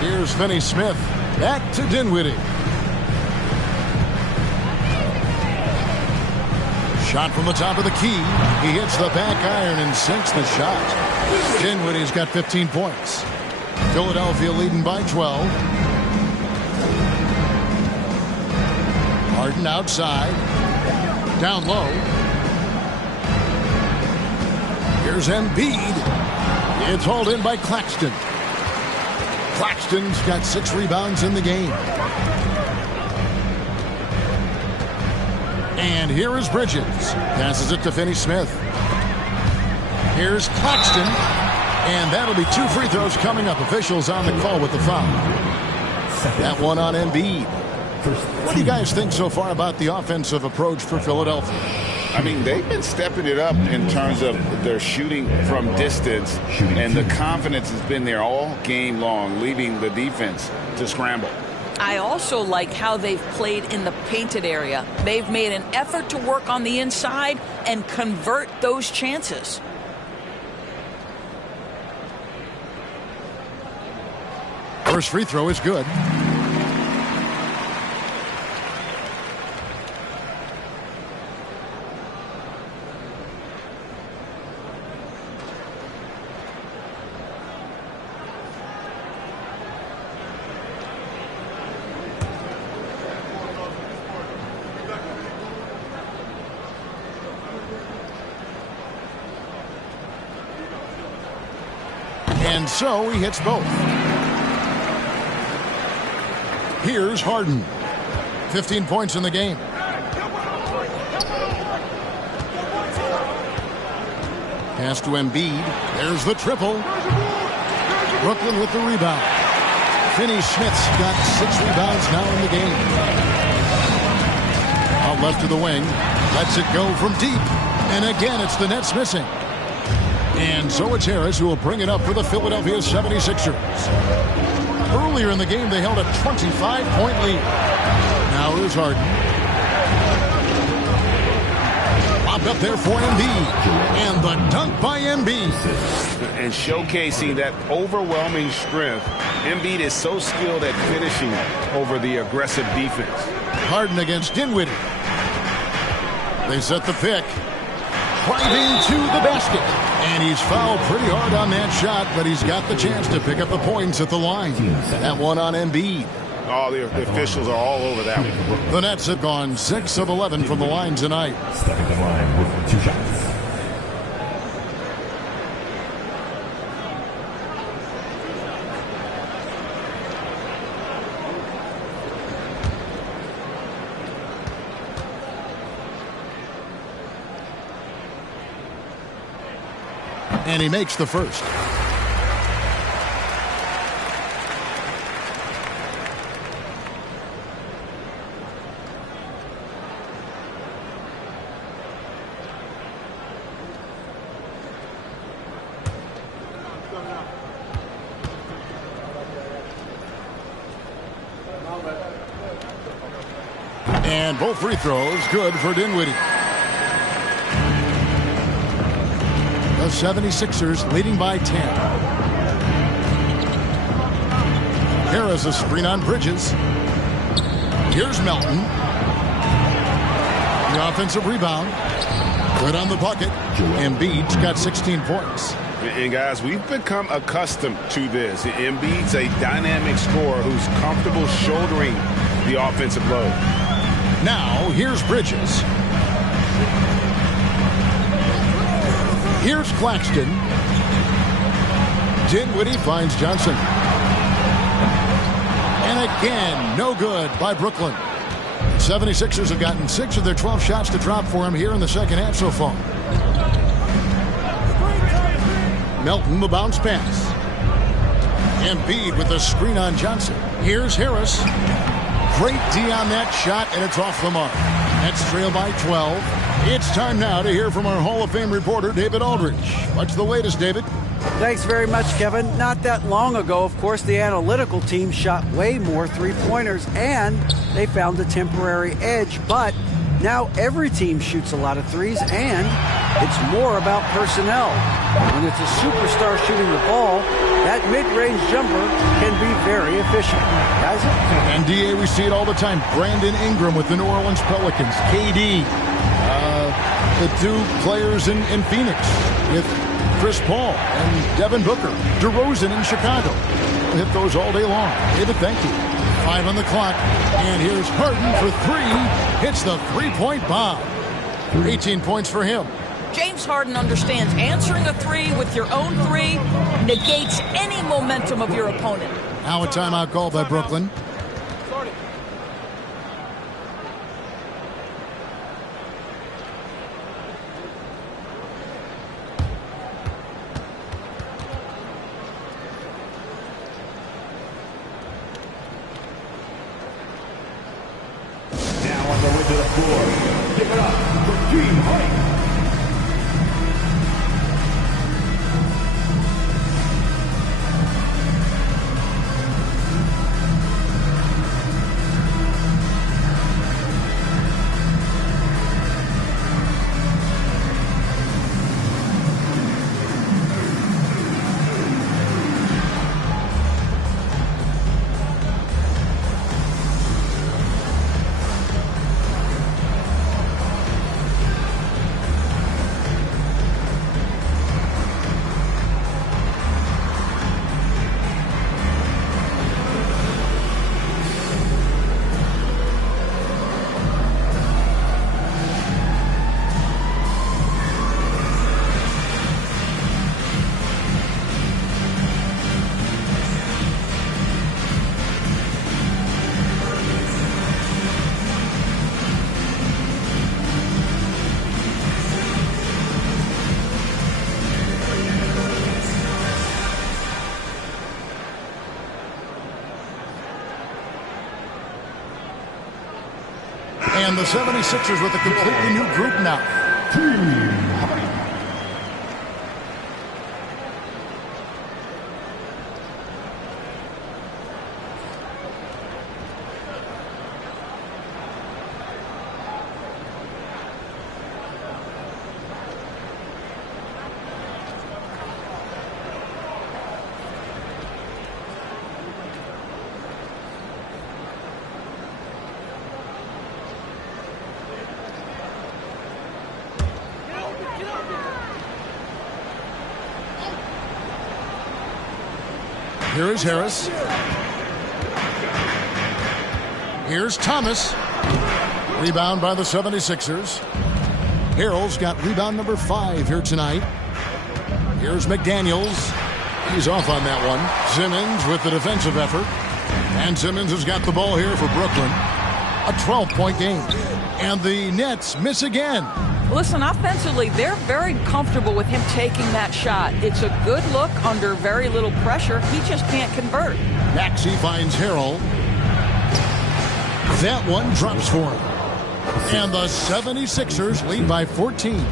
Here's Finney-Smith. Back to Dinwiddie. Shot from the top of the key. He hits the back iron and sinks the shot. Dinwiddie's got 15 points. Philadelphia leading by 12. Harden outside. Down low. Here's Embiid. It's hauled in by Claxton. Claxton's got 6 rebounds in the game. And here is Bridges. Passes it to Finney-Smith. Here's Claxton. And that'll be 2 free throws coming up. Officials on the call with the foul. That one on Embiid. What do you guys think so far about the offensive approach for Philadelphia? I mean, they've been stepping it up in terms of their shooting from distance, and the confidence has been there all game long, leaving the defense to scramble. I also like how they've played in the painted area. They've made an effort to work on the inside and convert those chances. First free throw is good. And so he hits both. Here's Harden. 15 points in the game. Pass to Embiid. There's the triple. Brooklyn with the rebound. Finney-Smith's got 6 rebounds now in the game. Out left to the wing. Lets it go from deep. And again, it's the Nets missing. And so it's Harris who will bring it up for the Philadelphia 76ers. Earlier in the game, they held a 25-point lead. Now here's Harden. Lobbed up there for Embiid. And the dunk by Embiid. And showcasing that overwhelming strength. Embiid is so skilled at finishing over the aggressive defense. Harden against Dinwiddie. They set the pick. Driving to the basket. And he's fouled pretty hard on that shot, but he's got the chance to pick up the points at the line. That one on Embiid. Oh, the officials are all over that one. The Nets have gone 6 of 11 from the line tonight. Stepping to the line with 2 shots. And he makes the first. And both free throws good for Dinwiddie. The 76ers leading by 10. Harris a screen on Bridges. Here's Melton. The offensive rebound. Good on the bucket. Embiid's got 16 points. And guys, we've become accustomed to this. Embiid's a dynamic scorer who's comfortable shouldering the offensive load. Now here's Bridges. Here's Claxton. Dinwiddie finds Johnson. And again, no good by Brooklyn. 76ers have gotten 6 of their 12 shots to drop for him here in the second half so far. Melton, the bounce pass. Embiid with the screen on Johnson. Here's Harris. Great D on that shot, and it's off the mark. Nets trail by 12. It's time now to hear from our Hall of Fame reporter, David Aldridge. What's the latest, David? Thanks very much, Kevin. Not that long ago, of course, the analytical team shot way more three-pointers, and they found a temporary edge. But now every team shoots a lot of threes, and it's more about personnel. When it's a superstar shooting the ball, that mid-range jumper can be very efficient. Guys? NBA, we see it all the time. Brandon Ingram with the New Orleans Pelicans. KD. The 2 players in Phoenix with Chris Paul and Devin Booker. DeRozan in Chicago. We'll hit those all day long. David, thank you. 5 on the clock. And here's Harden for 3. Hits the three-point bomb. 18 points for him. James Harden understands answering a 3 with your own 3 negates any momentum of your opponent. Now a timeout call by Brooklyn. To the floor. Give it up for Team Height. And the 76ers with a completely new group now. Here is Harris. Here's Thomas. Rebound by the 76ers. Harrell's got rebound number 5 here tonight. Here's McDaniels. He's off on that one. Simmons with the defensive effort. And Simmons has got the ball here for Brooklyn. A 12-point game. And the Nets miss again. Listen, offensively, they're very comfortable with him taking that shot. It's a good look under very little pressure. He just can't convert. Maxey finds Harrell. That one drops for him. And the 76ers lead by 14.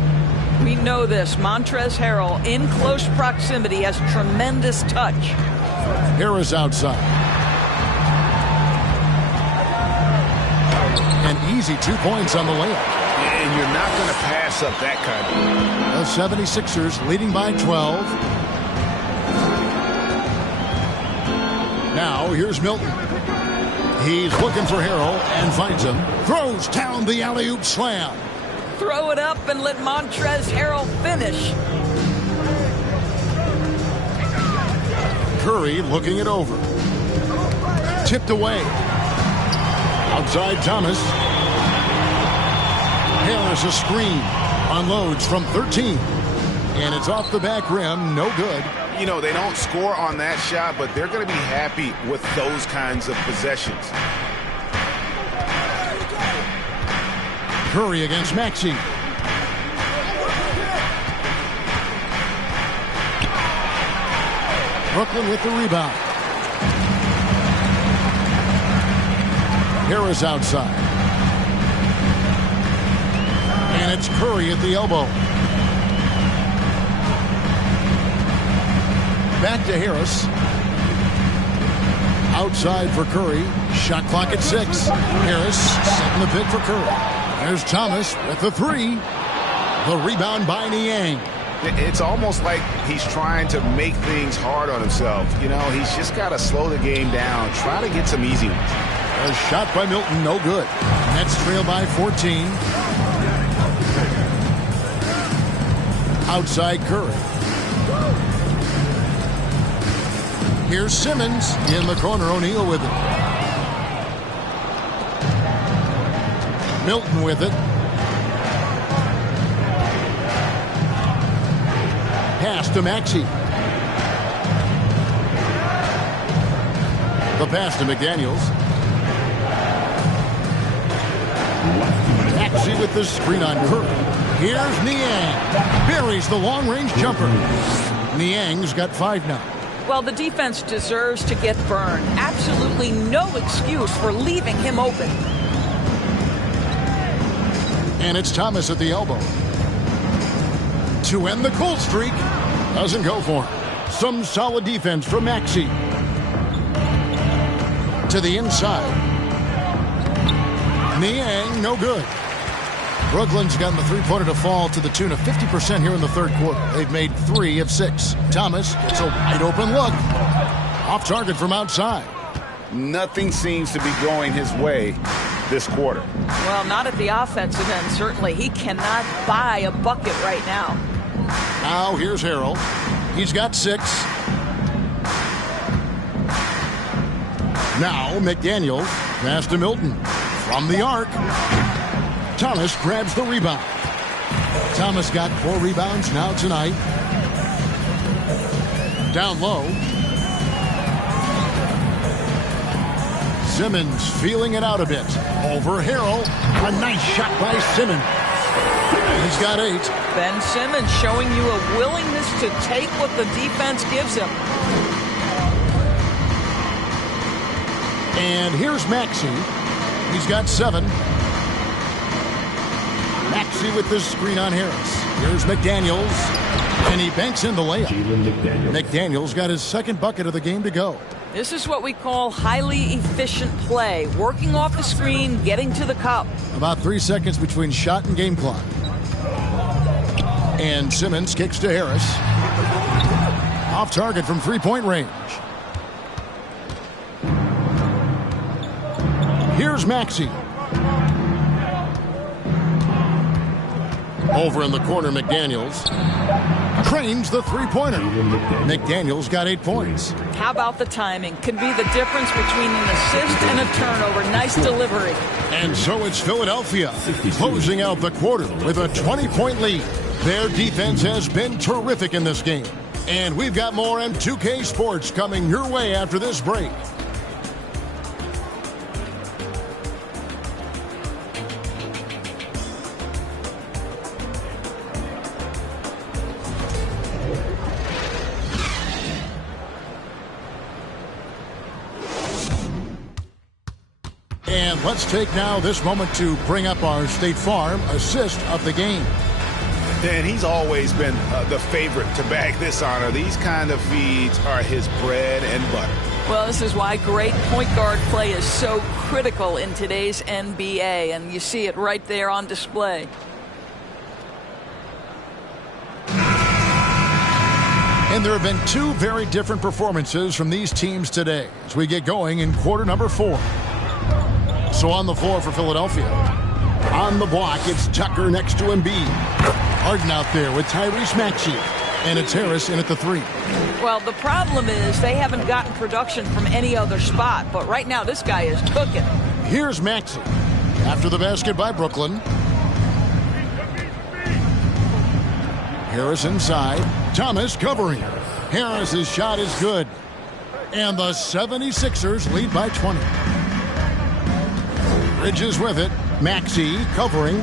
We know this. Montrezl Harrell in close proximity has tremendous touch. Harris outside. An easy 2 points on the layup. And you're not going to pass up that kind of. The 76ers leading by 12. Now here's Milton. He's looking for Harrell and finds him. Throws down the alley-oop slam. Throw it up and let Montrezl Harrell finish. Curry looking it over. Tipped away. Outside Thomas. Harris a screen. Unloads from 13. And it's off the back rim. No good. You know, they don't score on that shot, but they're going to be happy with those kinds of possessions. Curry against Maxey. Brooklyn with the rebound. Harris outside. And it's Curry at the elbow. Back to Harris. Outside for Curry. Shot clock at 6. Harris setting the pick for Curry. There's Thomas with the 3. The rebound by Niang. It's almost like he's trying to make things hard on himself. You know, he's just got to slow the game down. Try to get some easy ones. A shot by Milton, no good. Nets trail by 14. Outside Curry. Here's Simmons in the corner. O'Neal with it. Milton with it. Pass to Maxey. The pass to McDaniels. Maxey with the screen on Curry. Here's Niang. Buries the long-range jumper. Niang's got 5 now. Well, the defense deserves to get burned. Absolutely no excuse for leaving him open. And it's Thomas at the elbow. To end the cold streak. Doesn't go for him. Some solid defense from Maxey. To the inside. Niang, no good. Brooklyn's gotten the three-pointer to fall to the tune of 50% here in the third quarter. They've made 3 of 6. Thomas gets a wide-open look. Off target from outside. Nothing seems to be going his way this quarter. Well, not at the offensive end, certainly. He cannot buy a bucket right now. Now here's Harrell. He's got 6. Now McDaniels. Pass to Milton. From the arc. Thomas grabs the rebound. Thomas got 4 rebounds now tonight. Down low. Simmons feeling it out a bit. Over Harrell. A nice shot by Simmons. He's got 8. Ben Simmons showing you a willingness to take what the defense gives him. And here's Maxey. He's got 7. Maxey with the screen on Harris. Here's McDaniels, and he banks in the layup. McDaniels got his second bucket of the game to go. This is what we call highly efficient play. Working off the screen, getting to the cup. About 3 seconds between shot and game clock. And Simmons kicks to Harris. Off target from three-point range. Here's Maxey. Over in the corner, McDaniels trains the three-pointer. McDaniels got 8 points. How about the timing? Can be the difference between an assist and a turnover. Nice delivery. And so it's Philadelphia closing out the quarter with a 20-point lead. Their defense has been terrific in this game. And we've got more on 2K Sports coming your way after this break. And let's take now this moment to bring up our State Farm assist of the game. And he's always been the favorite to bag this honor. These kind of feeds are his bread and butter. Well, this is why great point guard play is so critical in today's NBA, and you see it right there on display. And there have been two very different performances from these teams today as we get going in quarter number 4. So on the floor for Philadelphia. On the block, it's Tucker next to Embiid. Harden out there with Tyrese Maxey. And it's Harris in at the 3. Well, the problem is they haven't gotten production from any other spot. But right now, this guy is cooking. Here's Maxey. After the basket by Brooklyn. Harris inside. Thomas covering. Harris's shot is good. And the 76ers lead by 20. Bridges with it. Maxey covering.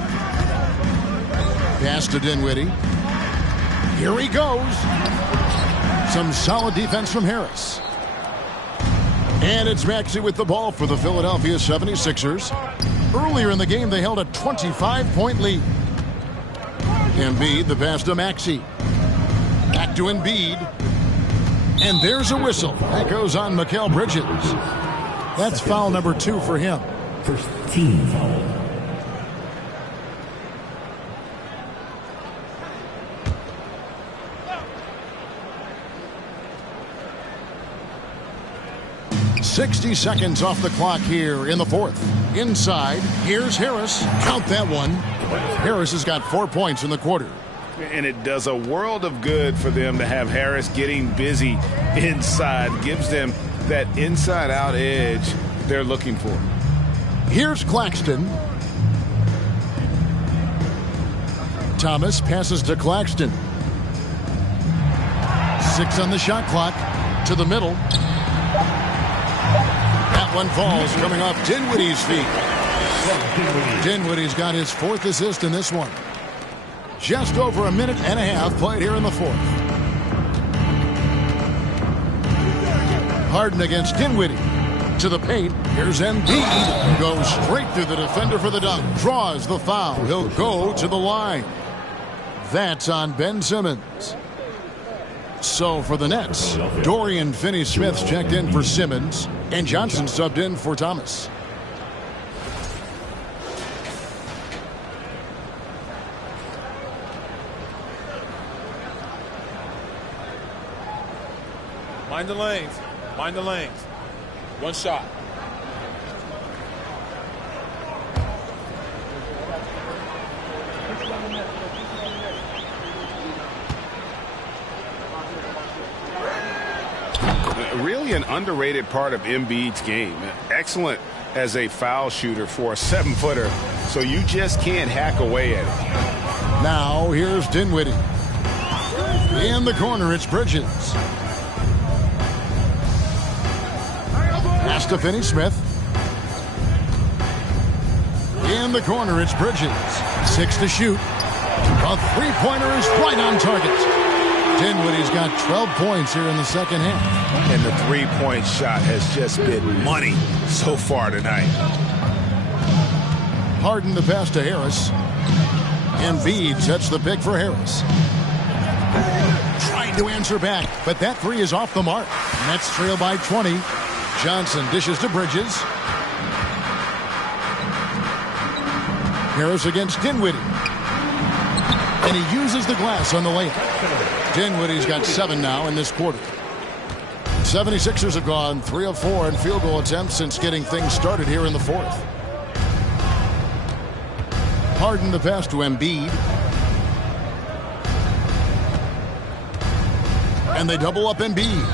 Pass to Dinwiddie. Here he goes. Some solid defense from Harris. And it's Maxey with the ball for the Philadelphia 76ers. Earlier in the game, they held a 25-point lead. Embiid, the pass to Maxey. Back to Embiid. And there's a whistle. That goes on Mikal Bridges. That's foul number 2 for him. First team foul. .60 seconds off the clock here in the 4th. Inside, here's Harris. Count that one. Harris has got 4 points in the quarter. And it does a world of good for them to have Harris getting busy inside. Gives them that inside-out edge they're looking for. Here's Claxton. Thomas passes to Claxton. 6 on the shot clock. To the middle. That one falls coming off Dinwiddie's feet. Dinwiddie's got his 4th assist in this one. Just over a minute and a half played here in the 4th. Harden against Dinwiddie. To the paint. Here's Embiid. Goes straight through the defender for the dunk. Draws the foul. He'll go to the line. That's on Ben Simmons. So for the Nets, Dorian Finney-Smith's checked in for Simmons, and Johnson subbed in for Thomas. Mind the lanes. Mind the lanes. One shot. Really an underrated part of Embiid's game. Excellent as a foul shooter for a 7-footer, so you just can't hack away at it. Now here's Dinwiddie. In the corner, it's Bridges. Pass to Finney-Smith. In the corner, it's Bridges. 6 to shoot. A three-pointer is right on target. Dinwiddie's got 12 points here in the second half. And the three-point shot has just been money so far tonight. Harden the pass to Harris. Embiid sets the pick for Harris. Trying to answer back, but that three is off the mark. Nets trail by 20. Johnson dishes to Bridges. Harris against Dinwiddie. And he uses the glass on the layup. Dinwiddie's got 7 now in this quarter. 76ers have gone 3 of 4 in field goal attempts since getting things started here in the fourth. Harden the pass to Embiid. And they double up Embiid.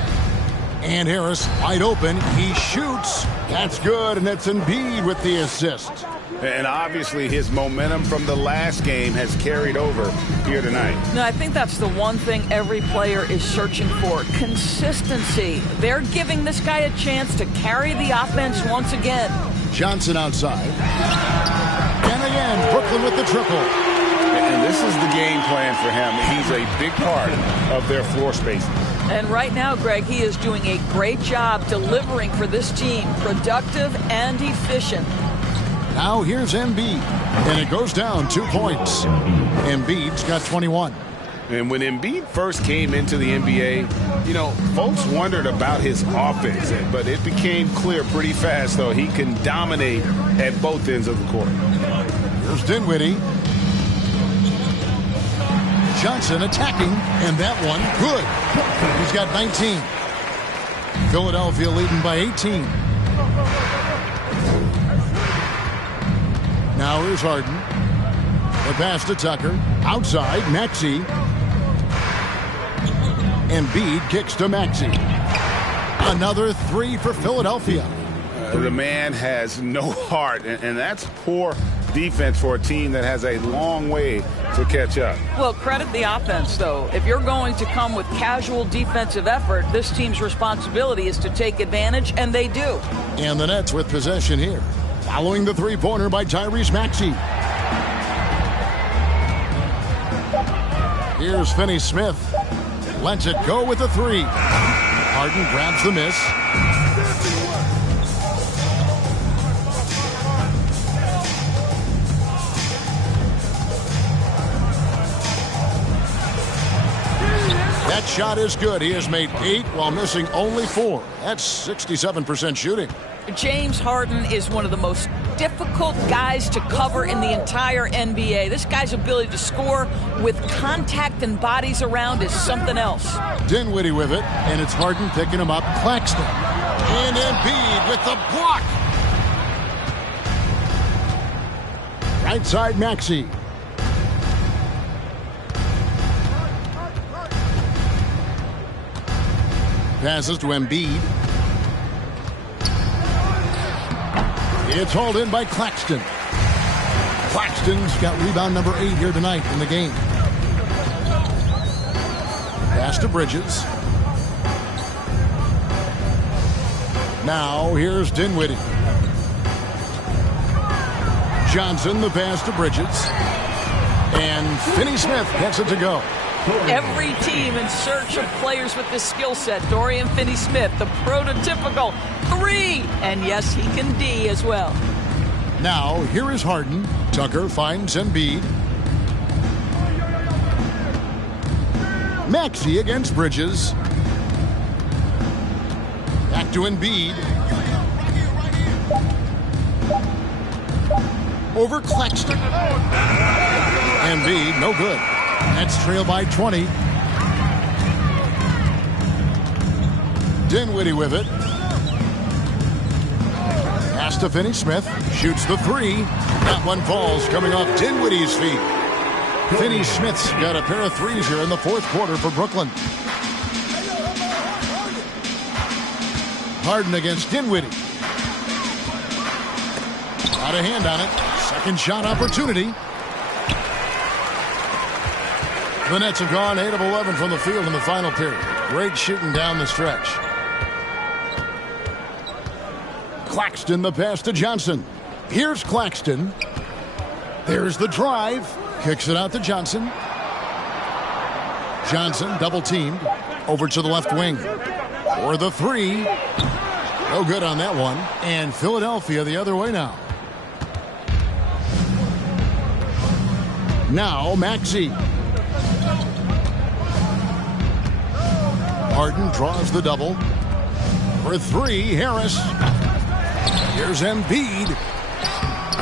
And Harris wide open. He shoots. That's good, and it's Embiid with the assist. And obviously his momentum from the last game has carried over here tonight. No, I think that's the one thing every player is searching for. Consistency. They're giving this guy a chance to carry the offense once again. Johnson outside. And again, Brooklyn with the triple. And this is the game plan for him. He's a big part of their floor space. And right now, Greg, he is doing a great job delivering for this team. Productive and efficient. Now here's Embiid. And it goes down 2 points. Embiid's got 21. And when Embiid first came into the NBA, you know, folks wondered about his offense. But it became clear pretty fast, though, he can dominate at both ends of the court. Here's Dinwiddie. Johnson attacking, and that one good. He's got 19. Philadelphia leading by 18. Now here's Harden. The pass to Tucker. Outside, Maxey. Embiid kicks to Maxey. Another 3 for Philadelphia. The man has no heart, and that's poor defense for a team that has a long way to catch up. Well, credit the offense, though. If you're going to come with casual defensive effort, this team's responsibility is to take advantage, and they do. And the Nets with possession here. Following the three-pointer by Tyrese Maxey. Here's Finney-Smith. Lets it go with a 3. Harden grabs the miss. That shot is good. He has made 8 while missing only 4. That's 67% shooting. James Harden is one of the most difficult guys to cover in the entire NBA. This guy's ability to score with contact and bodies around is something else. Dinwiddie with it, and it's Harden picking him up. Claxton. And Embiid with the block. Right side, Maxey. Passes to Embiid. It's hauled in by Claxton. Claxton's got rebound number 8 here tonight in the game. Pass to Bridges. Now here's Dinwiddie. Johnson, the pass to Bridges. And Finney-Smith gets it to go. Every team in search of players with this skill set. Dorian Finney-Smith, the prototypical 3. And yes, he can D as well. Now, here is Harden. Tucker finds Embiid. Maxey against Bridges. Back to Embiid. Over Claxton. Embiid, no good. Nets trail by 20. Dinwiddie with it. Pass to Finney-Smith. Shoots the 3. That one falls coming off Dinwiddie's feet. Finney-Smith's got a pair of 3s here in the fourth quarter for Brooklyn. Harden against Dinwiddie. Got a hand on it. Second shot opportunity. The Nets have gone 8 of 11 from the field in the final period. Great shooting down the stretch. Claxton, the pass to Johnson. Here's Claxton. There's the drive. Kicks it out to Johnson. Johnson double teamed. Over to the left wing. For the 3. No good on that one. And Philadelphia the other way now. Now Maxey. Harden draws the double. For three, Harris. Here's Embiid.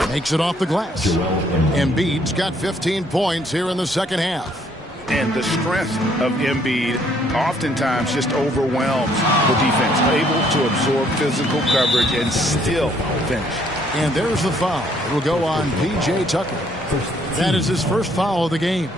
Makes it off the glass. Embiid's got 15 points here in the second half. And the strength of Embiid oftentimes just overwhelms the defense, able to absorb physical coverage and still finish. And there's the foul. It will go on P.J. Tucker. That is his first foul of the game.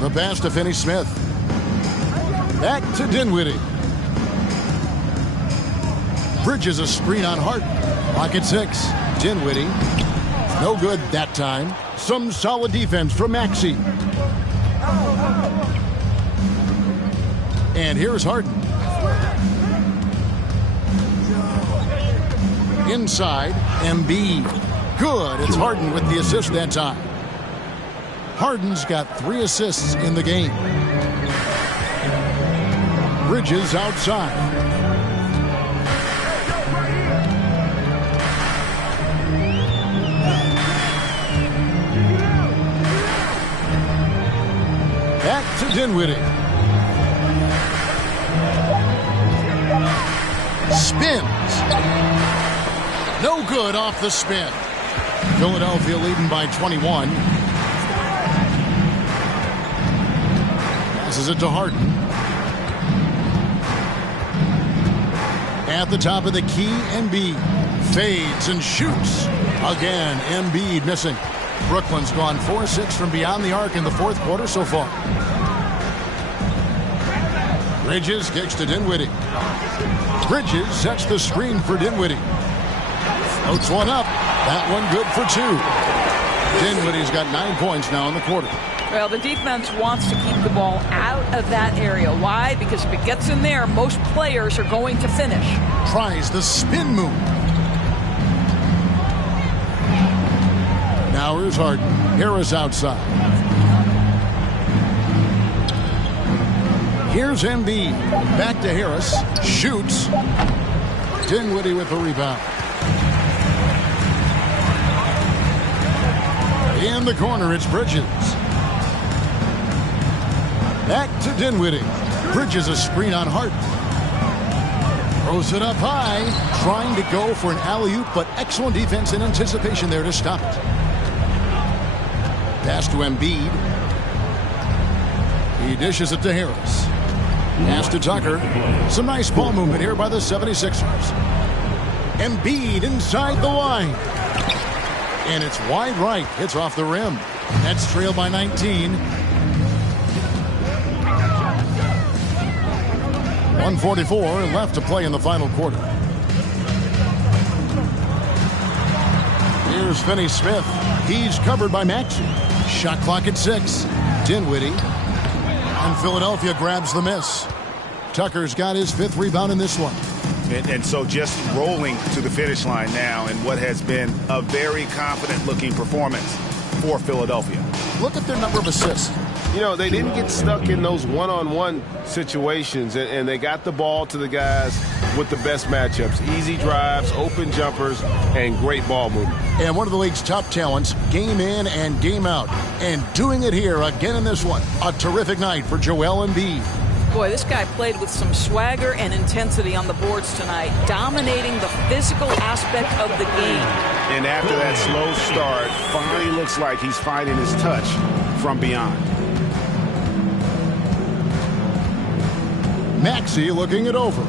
The pass to Finney-Smith. Back to Dinwiddie. Bridges a screen on Harden. Clock at 6. Dinwiddie. No good that time. Some solid defense from Maxey. And here's Harden. Inside, Embiid. Good. It's Harden with the assist that time. Harden's got 3 assists in the game. Bridges outside. Back to Dinwiddie. Spins. No good off the spin. Philadelphia leading by 21. Passes it to Harden. At the top of the key, Embiid fades and shoots. Again, Embiid missing. Brooklyn's gone 4-6 from beyond the arc in the fourth quarter so far. Bridges kicks to Dinwiddie. Bridges sets the screen for Dinwiddie. Floats one up. That one good for 2. Dinwiddie's got 9 points now in the quarter. Well, the defense wants to keep the ball out of that area. Why? Because if it gets in there, most players are going to finish. Tries the spin move. Now here's Harden. Harris outside. Here's Embiid. Back to Harris. Shoots. Dinwiddie with the rebound. In the corner, it's Bridges. Back to Dinwiddie. Bridges a screen on Harden. Throws it up high. Trying to go for an alley-oop, but excellent defense and anticipation there to stop it. Pass to Embiid. He dishes it to Harris. Pass to Tucker. Some nice ball movement here by the 76ers. Embiid inside the line. And it's wide right. Hits off the rim. Nets trail by 19. 1:44 left to play in the final quarter. Here's Finney-Smith. He's covered by Maxey. Shot clock at 6. Dinwiddie. And Philadelphia grabs the miss. Tucker's got his 5th rebound in this one. And so just rolling to the finish line now in what has been a very confident-looking performance for Philadelphia. Look at their number of assists. You know, they didn't get stuck in those one-on-one situations, and they got the ball to the guys with the best matchups. Easy drives, open jumpers, and great ball movement. And one of the league's top talents, game in and game out. And doing it here again in this one. A terrific night for Joel Embiid. Boy, this guy played with some swagger and intensity on the boards tonight, dominating the physical aspect of the game. And after that slow start, finally looks like he's finding his touch from beyond. Maxey looking it over.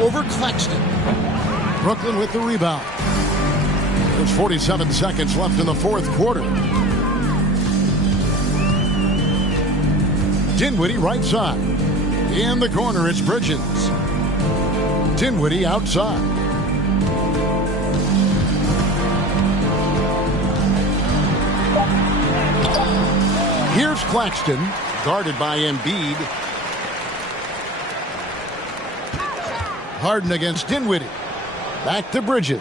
Over Claxton. Brooklyn with the rebound. There's 47 seconds left in the fourth quarter. Dinwiddie right side. In the corner, it's Bridges. Dinwiddie outside. Here's Claxton, guarded by Embiid. Harden against Dinwiddie. Back to Bridges.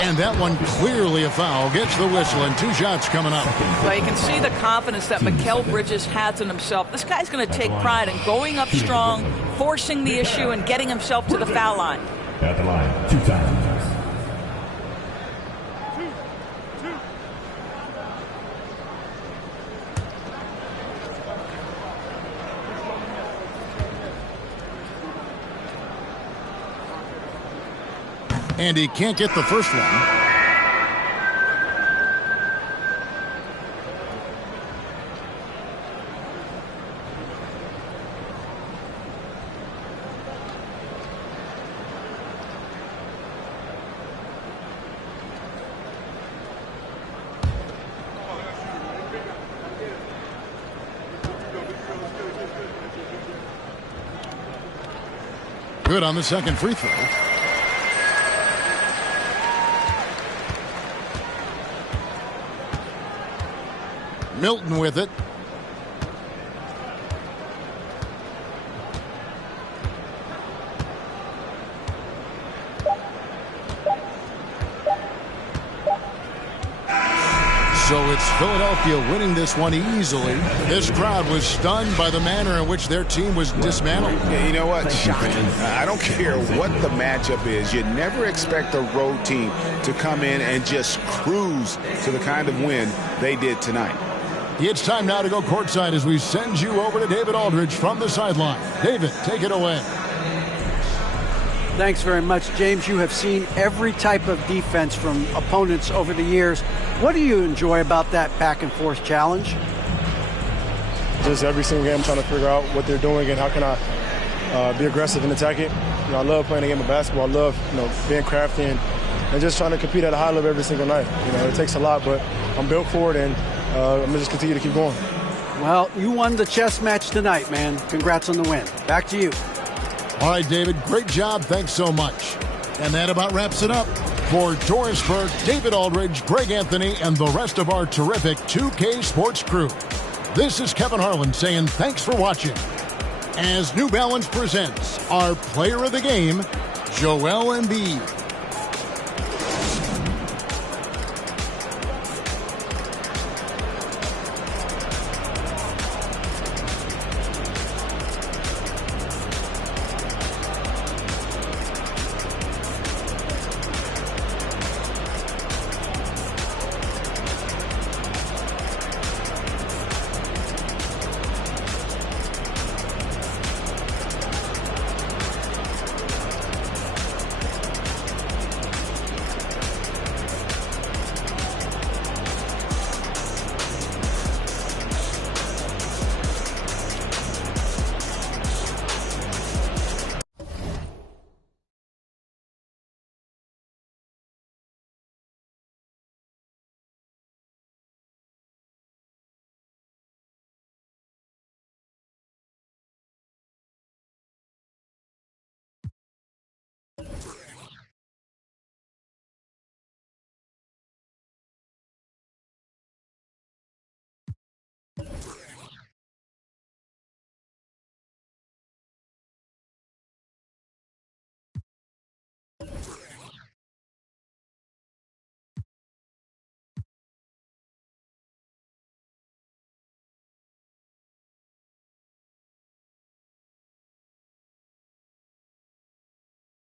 And that one clearly a foul. Gets the whistle, and 2 shots coming up. Well, you can see the confidence that Mikal Bridges has in himself. This guy's going to take pride in going up strong, forcing the issue, and getting himself to the foul line. At the line, 2 times. And he can't get the first one. Good on the second free throw. Milton with it. So it's Philadelphia winning this one easily. This crowd was stunned by the manner in which their team was dismantled. Yeah, you know what? Shocking. I don't care what the matchup is. You never expect a road team to come in and just cruise to the kind of win they did tonight. It's time now to go courtside as we send you over to David Aldridge from the sideline. David, take it away. Thanks very much, James. You have seen every type of defense from opponents over the years. What do you enjoy about that back-and-forth challenge? Just every single game trying to figure out what they're doing and how can I be aggressive and attack it. You know, I love playing the game of basketball. I love, being crafty and just trying to compete at a high level every single night. You know, it takes a lot, but I'm built for it, and I'm going to just continue to keep going. Well, you won the chess match tonight, man. Congrats on the win. Back to you. All right, David, great job. Thanks so much. And that about wraps it up. For Doris Burke, David Aldridge, Greg Anthony, and the rest of our terrific 2K Sports crew, this is Kevin Harlan saying thanks for watching. As New Balance presents our player of the game, Joel Embiid.